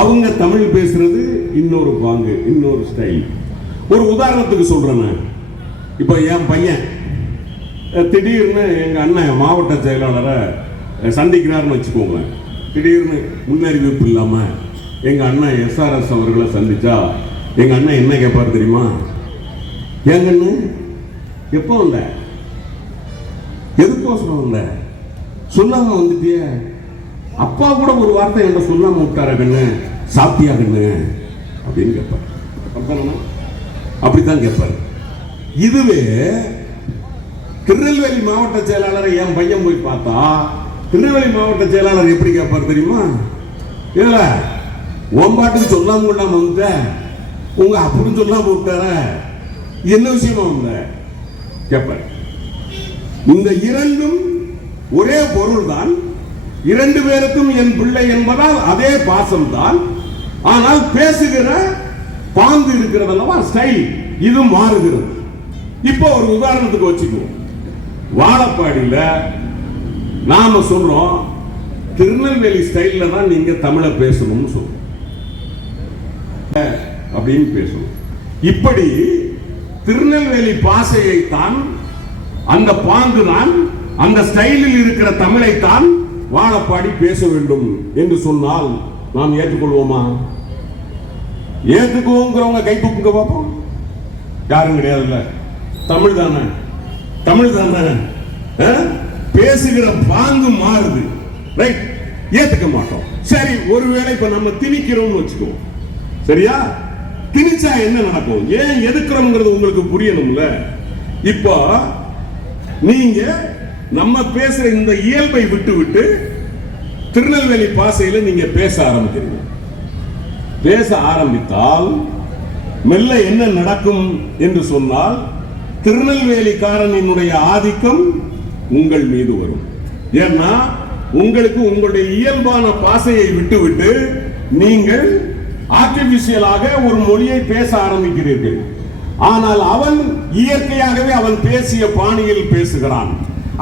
அவங்க தமிழ் பேசுறது இன்னொரு பாங்கு, இன்னொரு ஸ்டைல். ஒரு உதாரணத்துக்கு சொல்றேன். இப்ப என் பையன் திடீர்னு எங்க அண்ணன் மாவட்ட செயலாளரை சந்திக்கிறாருன்னு வச்சுக்கோங்க. திடீர்னு முன்னறிவிப்பு இல்லாம எங்க அண்ணன் SRS அவர்களை சந்திச்சா எங்க அண்ணன் என்ன கேட்பாரு தெரியுமா? எங்க அண்ணன் எப்போ வந்த, எதுக்கோசரம் வந்த, சொல்லாம வந்துட்டிய, அப்பா கூட ஒரு வார்த்தை என்கிட்ட சொல்லாம விட்டார கண்ணு, சாப்பிட்டியா கண்ணு அப்படின்னு கேட்பாரு. அப்படித்தான் கேட்பாரு. இதுவே திருநெல்வேலி மாவட்ட செயலாளரை என் பையன் போய் பார்த்தா திருநெல்வேலி மாவட்ட செயலாளர் எப்படி கேட்பார் தெரியுமா? இதுல ஓம்பாட்டுக்கு சொல்லாம கொள்ளாம வந்துட்ட, உங்க அப்படின்னு சொல்லாம விட்டார, என்ன விஷயமா வந்த கேட்பார். இந்த இரண்டும் ஒரே பொருள் தான், இரண்டு பேருக்கும் என் பிள்ளை என்பதால் அதே பாசம் தான். ஆனால் பேசுகிற பாங்கு இருக்கிறதல்லவா, ஸ்டைல், இது மாறுகிறது. இப்போ ஒரு உதாரணத்துக்கு வச்சுக்குவோம். வாழப்பாடியில நாம சொல்றோம் திருநெல்வேலி ஸ்டைல்ல தான் நீங்க தமிழை பேசணும்னு சொல்றோம் அப்படின்னு பேசணும். இப்படி திருநெல்வேலி பாஷையை தான், அந்த பாங்கு தான், அந்த ஸ்டைலில் இருக்கிற தமிழை தான் வாழப்பாடி பேச வேண்டும் என்று சொன்னால் நாம் ஏற்றுக்கொள்வோமா? ஏற்றுக்குவோங்கிறவங்க கை தூக்குங்க பார்ப்போம். யாரும் கிடையாதுல்ல, தமிழ் தானே. தமிழ் தானே, பேசுகிற பாங்கு மாறுது, ரைட்? ஏத்துக்க மாட்டோம். சரி, ஒருவேளை இப்ப நம்ம திணிக்கிறோம்னு வச்சுக்கோம், சரியா? திணிச்சா என்ன நடக்கும்? ஏன் எதுக்குறோம்ங்கிறது உங்களுக்கு புரியணும்ல. இப்போ நீங்க நம்ம பேசுற இந்த இயல்பை விட்டு விட்டு திருநெல்வேலி பாசையில நீங்க பேச ஆரம்பிக்கிறீங்க. பேச ஆரம்பித்தால் மெல்ல என்ன நடக்கும் என்று சொன்னால், திருநெல்வேலிக்காரனினுடைய ஆதிக்கம் உங்கள் மீது வரும். ஏன்னா உங்களுக்கு உங்களுடைய இயல்பான பாசையை விட்டுவிட்டு நீங்கள் ஆர்டிபிஷியலாக ஒரு மொழியை பேச ஆரம்பிக்கிறீர்கள். ஆனால் அவன் இயற்கையாகவே அவன் பேசிய பாணியில் பேசுகிறான்.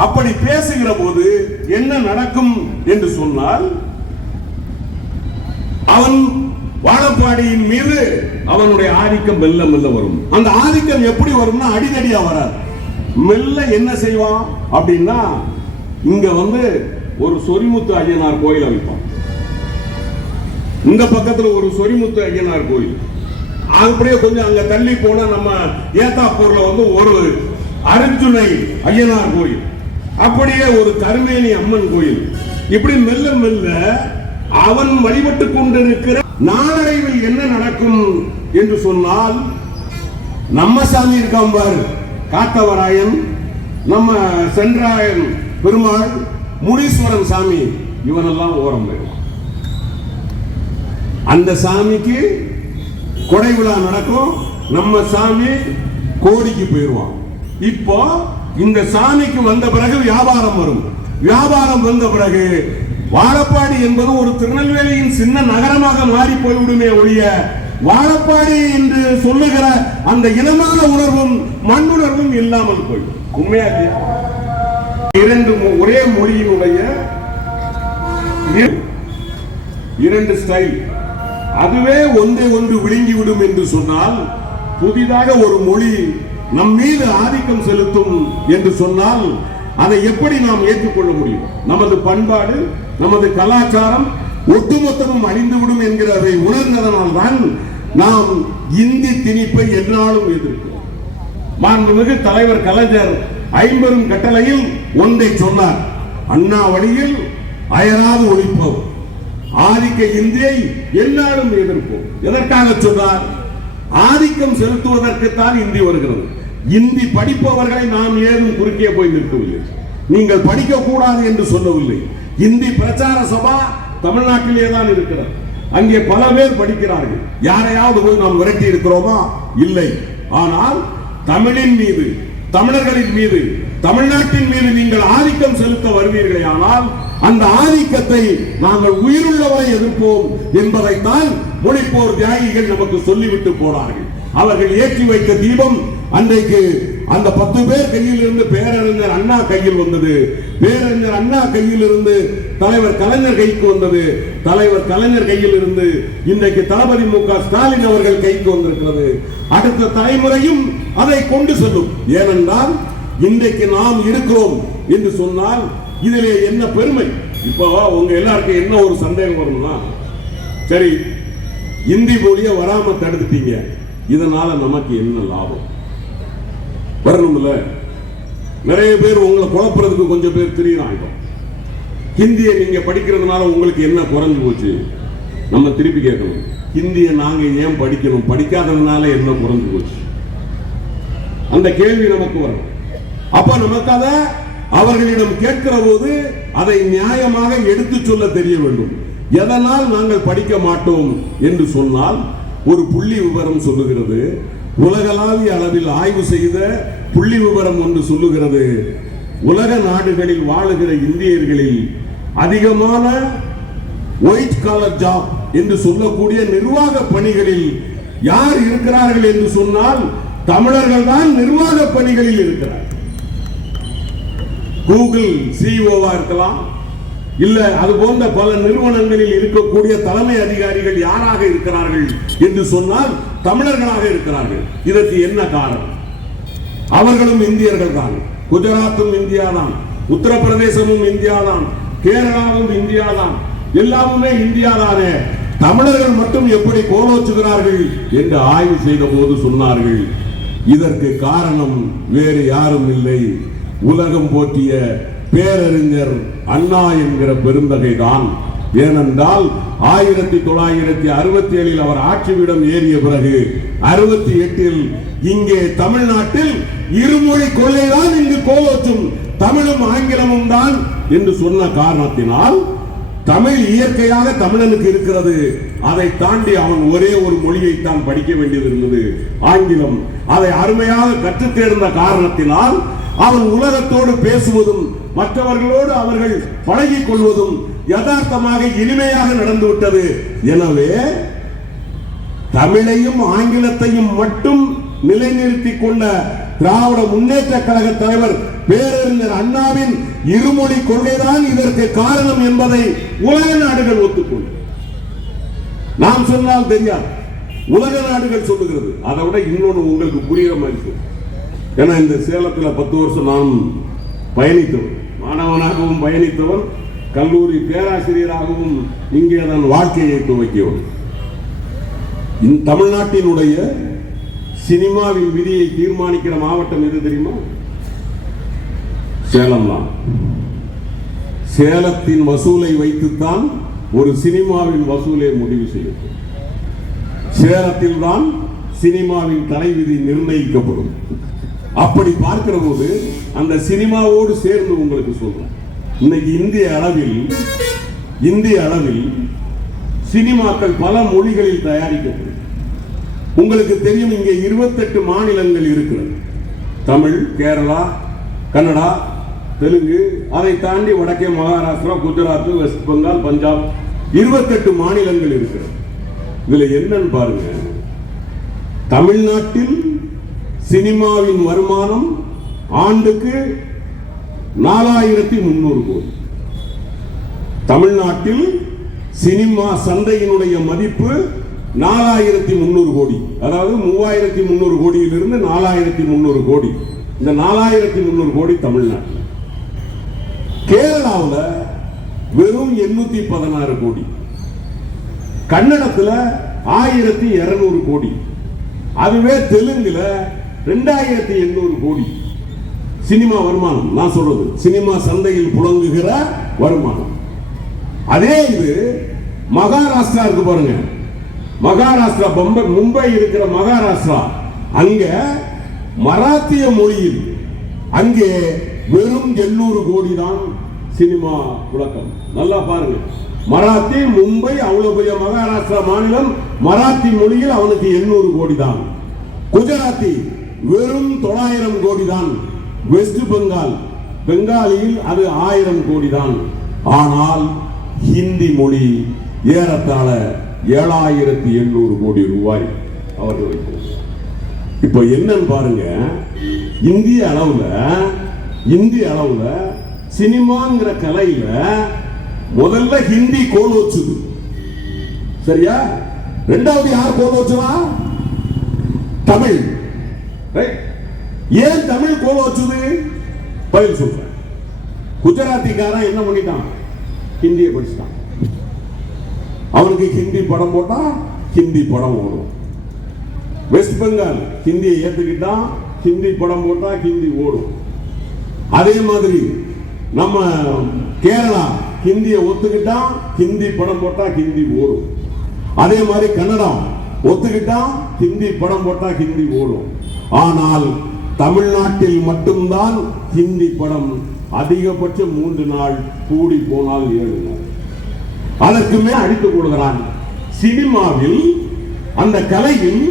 அப்படி பேசுகிற போது என்ன நடக்கும் என்று சொன்னால், அவன் வாழப்பாடியின் மீது அவனுடைய ஆதிக்கம் மெல்ல மெல்ல வரும். அந்த ஆதிக்கம் எப்படி வரும்னா அடிதடியா வராது. மெல்ல என்ன செய்வான் அப்படின்னா, இங்க ஒரு சொரிமுத்து ஐயனார் கோயில் அமைப்பான், இந்த பக்கத்துல ஒரு சொரிமுத்து ஐயனார் கோயில், அப்படியே கொஞ்சம் அங்க தள்ளி போனா நம்ம ஏத்தாப்பூர்ல ஒரு அர்ஜுனை ஐயனார் கோயில், அப்படியே ஒரு கருமேனி அம்மன் கோயில். இப்படி மெல்ல மெல்ல அவன் வழிபட்டு கொண்டிருக்கிற நாளடைவில் என்ன நடக்கும் என்று சொன்னால், நம்ம சாமி இருக்கான் பாரு, காத்தவராயன், நம்ம சென்றாயன் பெருமாள், முனீஸ்வரன் சாமி, இவனெல்லாம் ஓரம் போயிடுவான். அந்த சாமிக்கு கொடை விழா நடக்கும், நம்ம சாமி கோடிக்கு போயிடுவான். இப்போ இந்த சாமிக்கு வந்த பிறகு வியாபாரம் வரும். வியாபாரம் வந்த பிறகு வாழப்பாடி என்பது ஒரு திருநெல்வேலியின் சின்ன நகரமாக மாறி போய்விடுமே ஒழிய, வாழப்பாடி என்று சொல்லுகிற அந்த இனமான உணர்வும் மண்ணுணர்வும் இல்லாமல் போய்டும். உண்மையா இல்லையா? இரண்டு ஒரே மொழியினுடைய இரண்டு ஸ்டைல், அதுவே ஒன்றை ஒன்று விழுங்கிவிடும் என்று சொன்னால், புதிதாக ஒரு மொழி நம் மீது ஆதிக்கம் செலுத்தும் என்று சொன்னால் அதை எப்படி நாம் ஏற்றுக்கொள்ள முடியும்? நமது பண்பாடு, நமது கலாச்சாரம் ஒட்டுமொத்தமும் அழிந்துவிடும் என்கிறதை உணர்ந்ததனால் தான் நாம் இந்தி திணிப்பை எந்நாளும் எதிர்க்கிறோம். மாண்புமிகு தலைவர் கலைஞர் ஐம்பெரும் கட்டளையில் ஒன்றை சொன்னார், அண்ணா வழியில் அயராது ஒழிப்போம், ஆதிக்க இந்தியை எந்நாளும் எதிர்ப்போம். எதற்காக சொன்னார்? ஆதிக்கம் செலுத்துவதற்குத்தான் இந்தி வருகிறது. இந்தி படிப்பவர்களை நாம் ஏதும் குறுக்கே போய் நிற்கவில்லை, நீங்கள் படிக்க கூடாது என்று சொல்லவில்லை. இந்தி பிரச்சார சபா தமிழ்நாட்டிலே தான் இருக்கிறது, அங்கே பல பேர் படிக்கிறார்கள். யாரையாவது போய் நாம் விரட்டி இருக்கிறோமா? இல்லை. ஆனால் தமிழின் மீது, தமிழர்களின் மீது, தமிழ்நாட்டின் மீது நீங்கள் ஆதிக்கம் செலுத்த வருவீர்களே, ஆனால் அந்த ஆதிக்கத்தை நாங்கள் உயிருள்ளவரை எதிர்ப்போம் என்பதைத்தான் மொழிப்போர் தியாகிகள் நமக்கு சொல்லிவிட்டு போனார்கள். அவர்கள் ஏற்றி வைத்த தீபம் அன்றைக்கு அந்த 10 பேர் கையில் இருந்து பேரறிஞர் அண்ணா கையில் வந்தது, பேரறிஞர் அண்ணா கையில் இருந்து தலைவர் கலைஞர் கைக்கு வந்தது, தலைவர் கலைஞர் கையில் இருந்து இன்றைக்கு தளபதி மு.க. ஸ்டாலின் அவர்கள் கைக்கு வந்திருக்கிறது. அடுத்த தலைமுறையும் அதை கொண்டு செல்லும். ஏனென்றால் இன்றைக்கு நாம் இருக்கிறோம் என்று சொன்னால் இதிலே என்ன பெருமை? இப்போ உங்க எல்லாருக்கும் என்ன ஒரு சந்தேகம் வரும்னா, சரி இந்தி மொழிய வராம தடுத்துட்டீங்க, இதனால நமக்கு என்ன லாபம் வரணும்ல? நிறைய பேர் உங்களை குழப்பறதுக்கு கொஞ்சம் பேர் தெரியுறாங்க. ஹிந்தியை நீங்க படிக்கிறதுனால உங்களுக்கு என்ன குறைஞ்சு போச்சு? நம்ம திருப்பி கேட்கணும், ஹிந்தியை நாங்க ஏன் படிக்கணும்? படிக்காததுனால என்ன குறைஞ்சு போச்சு? அந்த கேள்வி நமக்கு வரும். அப்ப நமக்கு அதை அவர்களிடம் கேட்கிற போது அதை நியாயமாக எடுத்து சொல்ல தெரிய வேண்டும். எதனால் நாங்கள் படிக்க மாட்டோம் என்று சொன்னால், ஒரு புள்ளி விவரம் சொல்லுகிறது, உலகளாவிய அளவில் ஆய்வு செய்த புள்ளி விவரம் ஒன்று சொல்லுகிறது, உலக நாடுகளில் வாழுகிற இந்தியர்களில் அதிகமான ஒயிட் காலர் ஜாப் என்று சொல்லக்கூடிய நிர்வாக பணிகளில் யார் இருக்கிறார்கள் என்று சொன்னால் தமிழர்கள் தான் நிர்வாக பணிகளில் இருக்கிறார். கூகுள் சிஇஓவா இருக்கலாம், இல்ல அது போன்ற பல நிறுவனங்களில் இருக்கக்கூடிய தலைமை அதிகாரிகள் யாராக இருக்கிறார்கள் என்று சொன்னால் தமிழர்களாக இருக்கிறார்கள். இதற்கு என்ன காரணம்? அவர்களும் இந்தியர்கள் தான். குஜராத்தும் இந்தியா தான், உத்தரப்பிரதேசமும் இந்தியா தான், கேரளாவும் இந்தியா தான், எல்லாமே இந்தியா தானே. தமிழர்கள் மட்டும் எப்படி கோலோச்சுகிறார்கள் என்று ஆய்வு செய்த போது சொன்னார்கள், இதற்கு காரணம் வேறு யாரும் இல்லை, உலகம் போற்றிய பேரறிஞர் அண்ணா என்கிற பெருந்தகை தான். ஏனென்றால் 1967 அவர் ஆட்சியிடம் ஏறிய பிறகு 68 இங்கே தமிழ்நாட்டில் இருமொழி கொள்கைதான் இங்கு கோலோச்சும், தமிழும் ஆங்கிலமும் தான் என்று சொன்ன காரணத்தினால் தமிழ் இயற்கையாக தமிழனுக்கு இருக்கிறது. அதை தாண்டி அவன் ஒரே ஒரு மொழியைத்தான் படிக்க வேண்டியது இருந்தது, ஆங்கிலம். அதை அருமையாக கற்றுத் தேர்ந்த காரணத்தினால் அவன் உலகத்தோடு பேசுவதும் மற்றவர்களோடு அவர்கள் பழகிக் கொள்வதும் யதார்த்தமாக இனிமையாக நடந்துவிட்டது. எனவே தமிழையும் ஆங்கிலத்தையும் மட்டும் நிலைநிறுத்திக் கொண்ட திராவிட முன்னேற்ற கழக தலைவர் பேரறிஞர் அண்ணாவின் இருமொழி கொள்கைதான் இதற்கு காரணம் என்பதை உலக நாடுகள் ஒத்துக்கொள்ளும். நாம் சொன்னால் தெரியாது, உலக நாடுகள் சொல்லுகிறது. அதை விட இன்னொன்று உங்களுக்கு புரியுற மாதிரி சொல்லும். ஏன்னா இந்த சேலத்தில் 10 வருஷம் நான் பயணித்தவன், மாணவனாகவும் பயணித்தவன், கல்லூரி பேராசிரியராகவும் இங்கே தன் வாழ்க்கையை துவக்கியவன். தமிழ்நாட்டினுடைய சினிமாவின் விதியை தீர்மானிக்கிற மாவட்டம் எது தெரியுமா? சேலம் தான். சேலத்தின் வசூலை வைத்துத்தான் ஒரு சினிமாவின் வசூலை முடிவு செய்யும். சேலத்தில் தான் சினிமாவின் தலைவிதி நிர்ணயிக்கப்படும். அப்படி பார்க்கிற போது அந்த சினிமாவோடு சேர்ந்து உங்களுக்கு சொல்றேன், இன்னைக்கு இந்திய அளவில் சினிமாக்கள் பல மொழிகளில் தயாரிக்கப்படும். உங்களுக்கு தெரியும், இங்கே 28 மாநிலங்கள் இருக்கிறது. தமிழ், கேரளா, கன்னடா, தெலுங்கு, அதை தாண்டி வடக்கே மகாராஷ்டிரா, குஜராத், வெஸ்ட் பெங்கால், பஞ்சாப், 28 மாநிலங்கள் இருக்கிறது. இதுல என்னன்னு பாருங்க, தமிழ்நாட்டில் சினிமாவின் வருமானம் ஆண்டுக்கு 4300 கோடி. தமிழ்நாட்டில் சினிமா சந்தையினுடைய மதிப்பு 4300 கோடி. அதாவது 3300 கோடியிலிருந்து 4300 கோடி. இந்த 4300 கோடி தமிழ்நாட்டில். கேரளாவில் வெறும் 816 கோடி. கன்னடத்தில் 1200 கோடி. அதுவே தெலுங்குல 2800 கோடி. சினிமா வருமானம் நான் சொல்றது, சினிமா சந்தையில் புழங்குகிற வருமானம். அதே இது மகாராஷ்டிரா இருக்கு பாருங்க, மகாராஷ்டிரா, மும்பை இருக்கிற மகாராஷ்டிரா, அங்க மராத்திய மொழியில் அங்கே வெறும் 800 கோடி தான் சினிமா புழக்கம். நல்லா பாருங்க, மராத்தி, மும்பை, அவ்வளவு பெரிய மகாராஷ்டிரா மாநிலம், மராத்தி மொழியில் அவனுக்கு 800 கோடி தான். குஜராத்தி வெறும் 900 கோடி தான். வெஸ்ட் பெங்கால், பெங்காலியில் அது 1000 கோடி தான். ஆனால் ஹிந்தி மொழி ஏறத்தாழ 7800 கோடி ரூபாய் அவர்கள் வைக்கிறார். இப்ப என்னன்னு பாருங்க, இந்திய அளவுல சினிமாங்கிற கலையில முதல்ல ஹிந்தி கோல் வச்சுது, சரியா? ரெண்டாவது யார் கோல் வச்சுனா? தமிழ். ஏன் தமிழ் கோல் வச்சுது? பதில் சொல்றேன். குஜராத்திக்காரன் என்ன பண்ணிட்டான்? ஹிந்தியை படிச்சுட்டான். அவனுக்கு ஹிந்தி படம் போட்டா ஹிந்தி படம் ஓடும். வெஸ்ட் பெங்கால் ஹிந்தியை ஏத்துக்கிட்டான், ஹிந்தி படம் போட்டா ஹிந்தி ஓடும். அதே மாதிரி நம்ம கேரளா ஹிந்தியை ஒத்துக்கிட்டான், ஹிந்தி படம் போட்டா ஹிந்தி ஓடும். அதே மாதிரி கன்னடம் ஒத்துக்கிட்டான், ஹிந்தி படம் போட்டா ஹிந்தி ஓடும். ஆனால் தமிழ்நாட்டில் மட்டும்தான் ஹிந்தி படம் அதிகபட்சம் 3 நாள், கூடி போனால் 7 நாள். அதற்கு மேல் அடித்துக் கொடுக்கிறான். சினிமாவில் அந்த கலையில்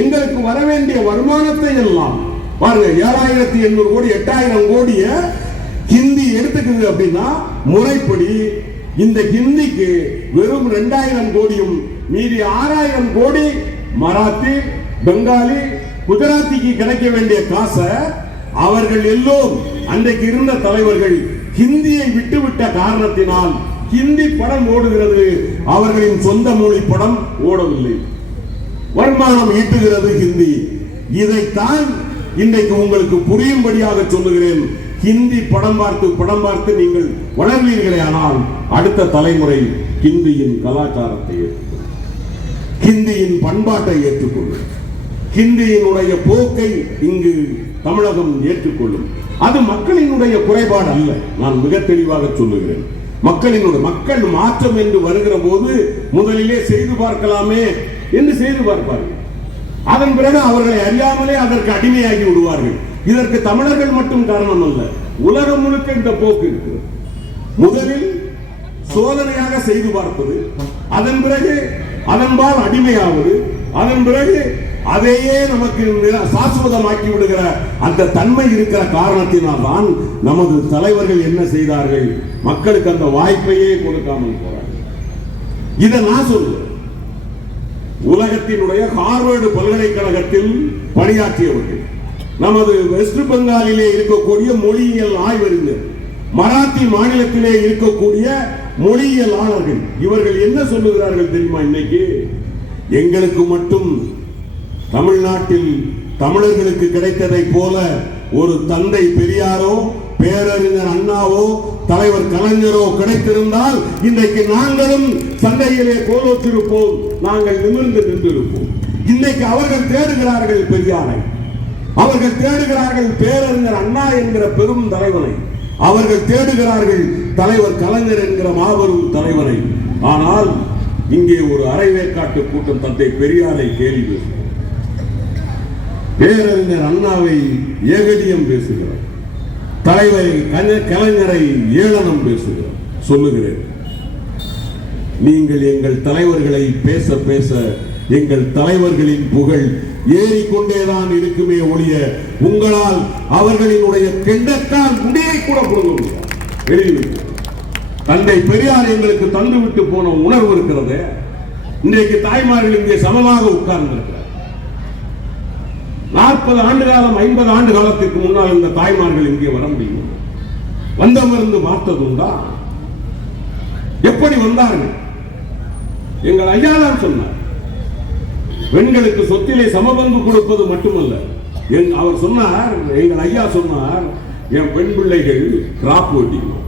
எங்களுக்கு வர வேண்டிய வருமானத்தை எல்லாம் பாருங்க, 7800 கோடி 8000 கோடிய ஹிந்தி எடுத்துக்குது அப்படின்னா, முறைப்படி இந்த ஹிந்திக்கு வெறும் 2000 கோடியும் மீதி 6000 கோடி மராத்தி, பெங்காலி, குஜராத்திக்கு கிடைக்க வேண்டிய காசை அவர்கள் எல்லோரும் அன்றைக்கு இருந்த தலைவர்கள் ஹிந்தியை விட்டுவிட்ட காரணத்தினால் ஹிந்தி படம் ஓடுகிறது, அவர்களின் சொந்த மொழி படம் ஓடவில்லை. வருமானம் ஈட்டுகிறது ஹிந்தி. இதைத்தான் இன்றைக்கு உங்களுக்கு புரியும்படியாக சொல்லுகிறேன். ஹிந்தி படம் பார்த்து நீங்கள் வளர்வீர்களே, ஆனால் அடுத்த தலைமுறை ஹிந்தியின் கலாச்சாரத்தை ஏற்றுக்கொள்ளும், ஹிந்தியின் பண்பாட்டை ஏற்றுக்கொள்ளும், ஹிந்தியினுடைய போக்கை இங்கு தமிழகம் ஏற்றுக்கொள்ளும். அது மக்களினுடைய குறைபாடு அல்ல. நான் மிக தெளிவாக சொல்லுகிறேன். மக்கள் மாற்றம் என்று வருகிற போது முதலிலே செய்து பார்க்கலாமே என்று செய்து பார்ப்பார்கள். அதன் பிறகு அவர்களை அறியாமலே அதற்கு அடிமையாகி விடுவார்கள். இதற்கு தமிழர்கள் மட்டும் காரணம் அல்ல, உலகம் முழுக்க இந்த போக்கு இருக்கிறது. முதலில் சோதனையாக செய்து பார்ப்பது, அதன் பிறகு அதன்பால் அடிமையாவது, அதன் பிறகு அதையே நமக்கு சாஸ்வதமாக்கி விடுகிற அந்த தன்மை இருக்கிற காரணத்தினால் தான் நமது தலைவர்கள் என்ன செய்தார்கள், மக்களுக்கு அந்த வாய்ப்பையே கொடுக்காமல் போறார்கள். இதை நான் சொல்லுவேன். உலகத்தினுடைய ஹார்வர்டு பல்கலைக்கழகத்தில் பணியாற்றியவர்கள், நமது வெஸ்ட் பெங்காலிலே இருக்கக்கூடிய மொழியியல் ஆய்வறிஞர், மராத்தி மாநிலத்திலே இருக்கக்கூடிய மொழியியலாளர்கள், இவர்கள் என்ன சொல்லுகிறார்கள் தெரியுமா? இன்னைக்கு எங்களுக்கு மட்டும் தமிழ்நாட்டில் தமிழர்களுக்கு கிடைத்ததை போல ஒரு தந்தை பெரியாரோ, பேரறிஞர் அண்ணாவோ, தலைவர் கலைஞரோ கிடைத்திருந்தால் இன்றைக்கு நாங்களும் சந்தையிலே கோலோத்திருப்போம், நாங்கள் நிமிர்ந்து நின்றிருப்போம். இன்றைக்கு அவர்கள் தேடுகிறார்கள் பெரியாரை, அவர்கள் தேடுகிறார்கள் பேரறிஞர் அண்ணா என்கிற பெரும் தலைவனை, அவர்கள் தேடுகிறார்கள் தலைவர் கலைஞர் என்கிற மாபெரும் தலைவனை. ஆனால் இங்கே ஒரு அரைவேக்காட்டு கூட்டம் தந்தை பெரியாரை கேலி பேசுகிறார், பேரறிஞர் அண்ணாவை ஏகதியம் பேசுகிறார், தலைவர் கலைஞரை ஏளனம் பேசுகிறார். சொல்லுகிறேன், நீங்கள் எங்கள் தலைவர்களை பேச பேச எங்கள் தலைவர்களின் புகழ் ஏறிக்கொண்டேதான் இருக்குமே ஒழிய உங்களால் அவர்களினுடைய கெண்டக்கால் முடியை கூட எழுதி தந்தை பெரியார் எங்களுக்கு தந்துவிட்டு போன உணர்வு இருக்கிறது. இன்றைக்கு தாய்மார்கள் இங்கே சமமாக உட்கார்ந்திருக்கிறார். 40 ஆண்டு காலம் 50 ஆண்டு காலத்திற்கு முன்னால் இந்த தாய்மார்கள் இங்கே வர முடியும்? வந்தமர்ந்து பார்த்ததுண்டா? எப்படி வந்தார்கள்? எங்கள் ஐயா தான் சொன்னார், பெண்களுக்கு சொத்திலே சமபங்கு கொடுப்பது மட்டுமல்ல. அவர் சொன்னார், எங்கள் ஐயா சொன்னார், என் பெண் பிள்ளைகள் கிராப் ஓட்டிக்கணும்,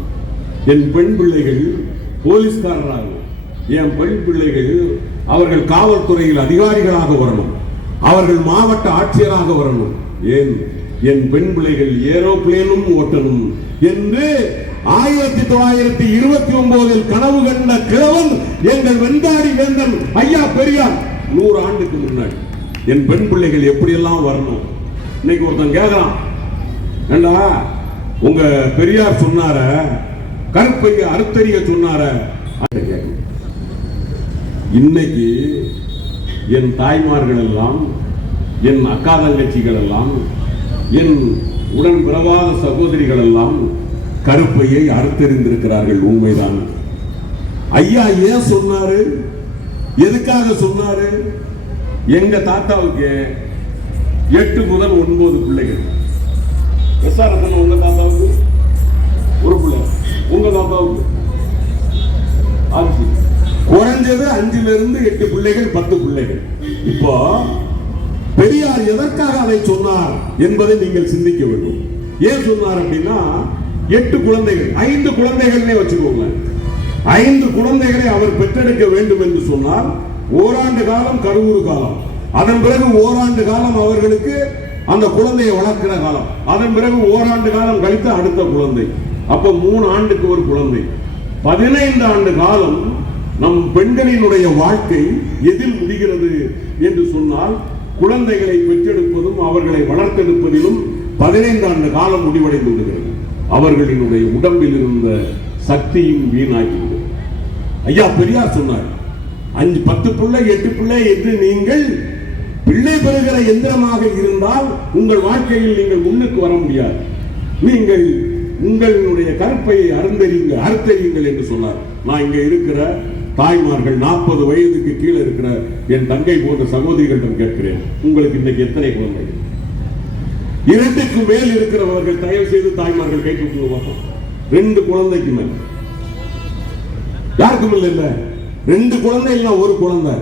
என் பெண் பிள்ளைகள் போலீஸ்காரராக, என் பெண் பிள்ளைகள் அவர்கள் காவல்துறையில் அதிகாரிகளாக வரணும், அவர்கள் மாவட்ட ஆட்சியராக வரணும், ஏன் என் பெண் பிள்ளைகள் ஏரோப்ளேனும் ஓட்டணும் என்று 1929 கனவு கண்ட கிழவன் எங்கள் வெண்தாடி வேந்தன் ஐயா பெரியார் 100 ஆண்டுக்கு முன்னாடி. என் பெண் பிள்ளைகள் எப்படியெல்லாம் வரணும். இன்னைக்கு ஒருத்தன் கேட்கிறான், ஏண்டா உங்க பெரியார் சொன்னார கருப்பைய அறுத்தறிய சொன்னார. இன்னைக்கு என் தாய்மார்கள் எல்லாம், என் அக்கா தங்கச்சிகள் எல்லாம், என் உடன் பிறவாத சகோதரிகள் எல்லாம் கருப்பையை அறுத்தறிந்திருக்கிறார்கள். உண்மைதான். ஐயா ஏன் சொன்னாரு? எதுக்காக சொன்னாரு? எங்க தாத்தாவுக்கு 8 முதல் 9 பிள்ளைகள். எஸ்ஆர்எஸ் உங்க தாத்தாவுக்கு ஒரு பிள்ளை, உங்க தாத்தாவுக்கு குறைஞ்சது 5 இருந்து 8 பிள்ளைகள், 10 பிள்ளைகள். இப்போ பெரியார் எதற்காக அதை சொன்னார் என்பதை நீங்கள் சிந்திக்க வேண்டும். ஏன் சொன்னார் அப்படின்னா, 8 குழந்தைகள், 5 குழந்தைகளே வச்சுக்கோங்க, 5 குழந்தைகளை அவர் பெற்றெடுக்க வேண்டும் என்று சொன்னால் ஓராண்டு காலம் கருவுறு காலம், அதன் பிறகு ஓராண்டு காலம் அவர்களுக்கு அந்த குழந்தையை வளர்க்கிற காலம், அதன் பிறகு ஓராண்டு காலம் கழித்து அடுத்த குழந்தை. அப்ப 3 ஆண்டுக்கு ஒரு குழந்தை. 15 ஆண்டு காலம் நம் பெண்களினுடைய வாழ்க்கை எதில் முடிகிறது என்று சொன்னால், குழந்தைகளை பெற்றெடுப்பதும் அவர்களை வளர்த்தெடுப்பதிலும் 15 ஆண்டு காலம் முடிவடைந்து விடுகிறது. அவர்களினுடைய உடம்பில் இருந்த சக்தியும் வீணாகிவிடும். ஐயா பெரியார் சொன்னார், 5 10 பிள்ளை 8 பிள்ளை என்று நீங்கள் பிள்ளை பெறுகிற எந்திரமாக இருந்தால் உங்கள் வாழ்க்கையில் நீங்கள் முன்னுக்கு வர முடியாது. நீங்கள் உங்களுடைய கருப்பையை அறுத்தறியுங்கள் என்று சொன்னார். நான் இங்க இருக்கிற தாய்மார்கள், 40 வயதுக்கு கீழே இருக்கிற என் தங்கை போன்ற சகோதரிகளிடம் கேட்கிறேன், உங்களுக்கு இன்னைக்கு எத்தனை குழந்தைகள்? 2க்கு மேல் இருக்கிறவர்கள் தயவு செய்து தாய்மார்கள் கை தூக்குங்க. 2 குழந்தைக்கு மேல் யாருக்கும் இல்ல. 2 குழந்தை இல்ல 1 குழந்தை.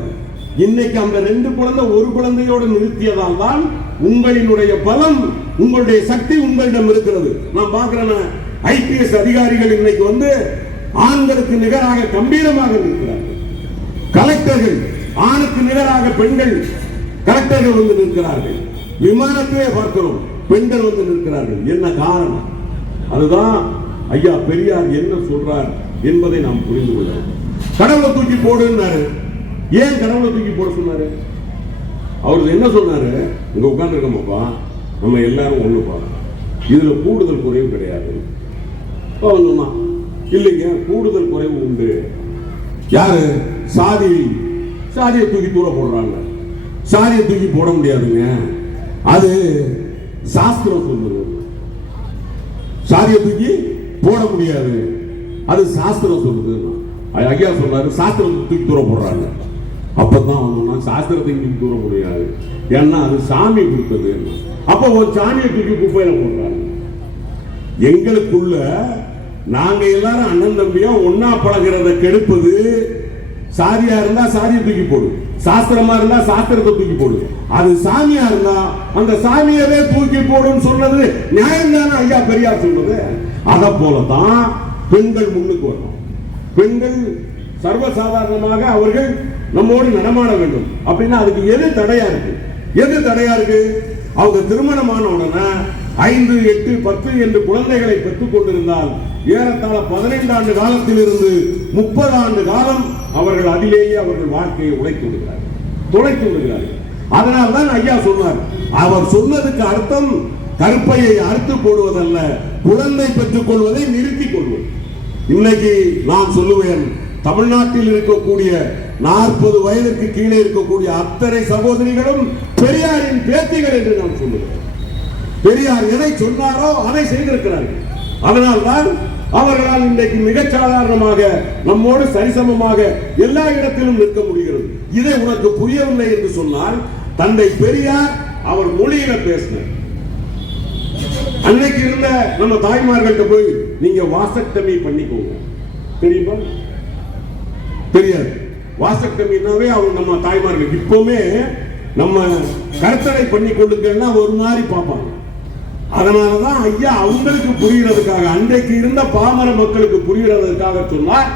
இன்னைக்கு அந்த 2 குழந்தை 1 குழந்தையோடு நிறுத்தியதால் தான் உங்களினுடைய பலம், உங்களுடைய சக்தி உங்களிடம் இருக்கிறது. நான் பார்க்கிறேன், ஐபிஎஸ் அதிகாரிகள் இன்னைக்கு வந்து ஆண்களுக்கு நிகராக கம்பீரமாக நிற்கிறார்கள். கலெக்டர்கள் ஆணுக்கு நிகராக பெண்கள் கலெக்டர்கள் வந்து நிற்கிறார்கள். விமானத்திலே பார்க்கிறோம், பெண்கள் வந்து நிற்கிறார்கள். என்ன காரணம்? அதுதான் ஐயா பெரியார் என்ன சொல்றார் என்பதை நாம் புரிந்து கொள்ள வேண்டும். கடவுளை தூக்கி போடுன்னாரு. ஏன் கடவுளை தூக்கி போட சொன்னாரு? அவருக்கு என்ன சொன்னாரு? இங்க உட்கார்ந்து இருக்கோம்ப்பா, நம்ம எல்லாரும் ஒண்ணுப்பா, இதுல கூடுதல் குறைவு கிடையாது. அவன் சொன்னான், இல்லைங்க கூடுதல் குறைவு உண்டு. யாரு? சாதியை தூக்கி தூர போடுறாங்க. சாதியை தூக்கி போட முடியாதுங்க, அது சாஸ்திரம் சொல்லுது. சாதியை தூக்கி போட முடியாது, அது சாஸ்திரம் சொல்லுது. ஐயா சொல்றாரு சாஸ்திரத்தை தூக்கி தூர போடுறாங்க. அப்பதான் சாஸ்திரத்தை தூக்கி தூர முடியாது, ஏன்னா அது சாமி கொடுத்தது. அப்ப ஒரு சாமியை தூக்கி குப்பையில போடுறாங்க. எங்களுக்குள்ள நாங்க எல்லாரும் அண்ணன் தம்பியா ஒன்னா பழகிறத கெடுப்பது. சாதியா இருந்தா சாதியை தூக்கி போடு, சாஸ்திரமா இருந்தா சாஸ்திரத்தை தூக்கி போடு. அது சாமியா இருந்தா அந்த சாமியவே தூக்கி போடுன்னு சொன்னது நியாயம் தானே ஐயா பெரியார் சொன்னது. அத போலதான் பெண்கள் முன்னுக்கு வரணும். பெண்கள் சர்வசாதாரணமாக அவர்கள் நம்மோடு நடமாட வேண்டும். அப்படின்னா அதுக்கு எது தடையா இருக்கு? எது தடையா இருக்கு? அவங்க திருமணமான உடனே 5, 8, 10 என்று குழந்தைகளை பெற்றுக் கொண்டிருந்தால் ஏறத்தாழ 15 ஆண்டு காலத்தில் இருந்து 30 ஆண்டு காலம் அவர்கள் அதிலேயே அவர்கள் வாழ்க்கையை தொலைத்து விடுகிறார்கள். அதனால்தான் ஐயா சொன்னார். அவர் சொன்னதுக்கு அர்த்தம் கற்பையை அறுத்து போடுவதல்ல, குழந்தை பெற்றுக் கொள்வதை நிறுத்திக் கொள்வது. இன்னைக்கு நான் சொல்லுவேன், தமிழ்நாட்டில் இருக்கக்கூடிய 40 வயதுக்கு கீழே இருக்கக்கூடிய அத்தனை சகோதரிகளும் பெரியாரின் பேத்திகள் என்று நான் சொல்லுவேன். பெரியார் எதை சொன்னாரோ அதை செய்திருக்கிறார்கள். அதனால்தான் அவர்களால் இன்றைக்கு மிகச் சாதாரணமாக நம்மோடு சரிசமமாக எல்லா இடத்திலும் நிற்க முடிகிறது. இதை உனக்கு புரியவில்லை என்று சொன்னால், தந்தை பெரியார் அவர் மொழியில பேசினார். அன்னைக்கு இருந்த நம்ம தாய்மார்கள்ட்ட போய் நீங்க வாசக்டமி பண்ணிக்கோங்க தெரியுமா? தெரியாது. வாசக்டமினாவே அவங்க நம்ம தாய்மார்கள் இப்பவுமே நம்ம கருத்தடை பண்ணி கொடுங்கன்னா ஒரு மாதிரி பார்ப்பாங்க. அதனாலதான் ஐயா அவங்களுக்கு புரிகிறதுக்காக, அன்றைக்கு இருந்த பாமர மக்களுக்கு புரிகிறதுக்காக சொன்னார்,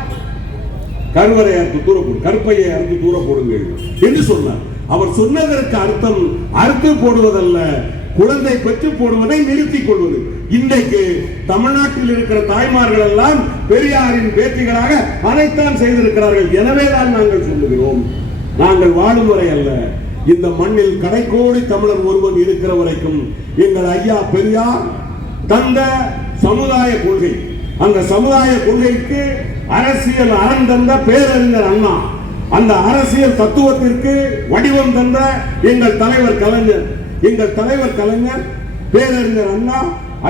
கருவறை அறுத்து தூர போடு, கற்பையை அறுத்து தூர போடுங்கள் என்று சொன்னார். அவர் சொன்னதற்கு அர்த்தம் அறுத்து போடுவதல்ல, குழந்தை பெற்று போடுவதை நிறுத்திக் கொள்வது. இன்றைக்கு தமிழ்நாட்டில் இருக்கிற தாய்மார்கள் எல்லாம் பெரியாரின் பேத்திகளாக அதைத்தான் செய்திருக்கிறார்கள். எனவேதான் நாங்கள் சொல்லுகிறோம், நாங்கள் வாழும் வரை அல்ல, இந்த மண்ணில் கடைக்கோடி தமிழர் ஒருவன் இருக்கிற வரைக்கும் எங்கள் ஐயா பெரியார் தந்த சமுதாய கொள்கை, அந்த சமுதாய கொள்கைக்கு அரசியல் அறம் தந்த பேரறிஞர் அண்ணா, அந்த அரசியல் தத்துவத்திற்கு வடிவம் தந்த எங்கள் தலைவர் கலைஞர், பேரறிஞர் அண்ணா,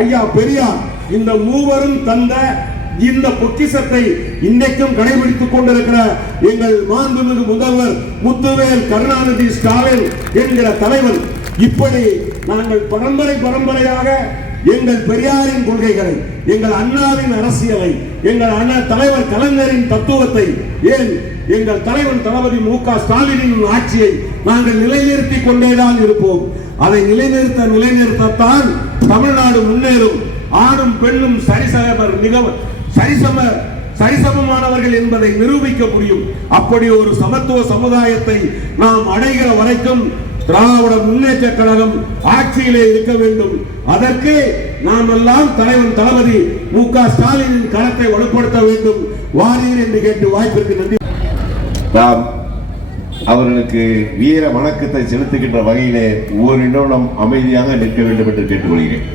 ஐயா பெரியார், இந்த மூவரும் தந்த இந்த பொக்கிஷத்தை இன்றைக்கும் கடைபிடித்துக் கொண்டிருக்கிற எங்கள் மாண்புமிகு முதல்வர் முத்துவேல் கருணாநிதி ஸ்டாலின் என்கிற தலைவர், இப்படி நாங்கள் பரம்பரையாக எங்கள் பெரியாரின் கொள்கைகளை, எங்கள் அண்ணாவின் அரசியலை, எங்கள் அண்ணா தலைவர் கலைஞரின் தத்துவத்தை, ஏன் எங்கள் தலைவர் தளபதி மு.க. ஸ்டாலினின் ஆட்சியை நாங்கள் நிலைநிறுத்திக் கொண்டேதான் இருப்போம். அதை நிலைநிறுத்தத்தான் தமிழ்நாடு முன்னேறும். ஆணும் பெண்ணும் சரிசமமானவர்கள் என்பதை நிரூபிக்க முடியும். அப்படி ஒரு சமத்துவ சமுதாயத்தை நாம் அடைகிற வரைக்கும் திராவிட முன்னேற்ற கழகம் ஆட்சியிலே இருக்க வேண்டும். அதற்கு நாம் எல்லாம் தலைவன் தளபதி மு.க. ஸ்டாலினின் களத்தை வலுப்படுத்த வேண்டும். வாரீர் என்று கேட்டு வாய்ப்பிற்கு நன்றி. நாம் அவர்களுக்கு வீர வணக்கத்தை செலுத்துகின்ற வகையிலே ஒவ்வொரு நிமிடம் அமைதியாக நிற்க வேண்டும் என்று கேட்டுக்கொள்கிறேன்.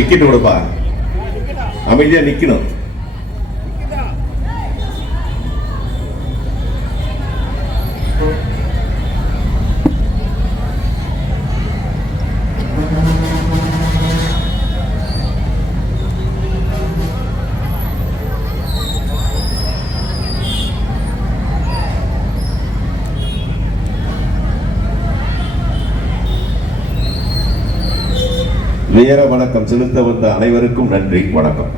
நிக்கட்டு கொடுப்பா, அமைதியா நிக்கணும். வீர வணக்கம் செலுத்த வந்த அனைவருக்கும் நன்றி, வணக்கம்.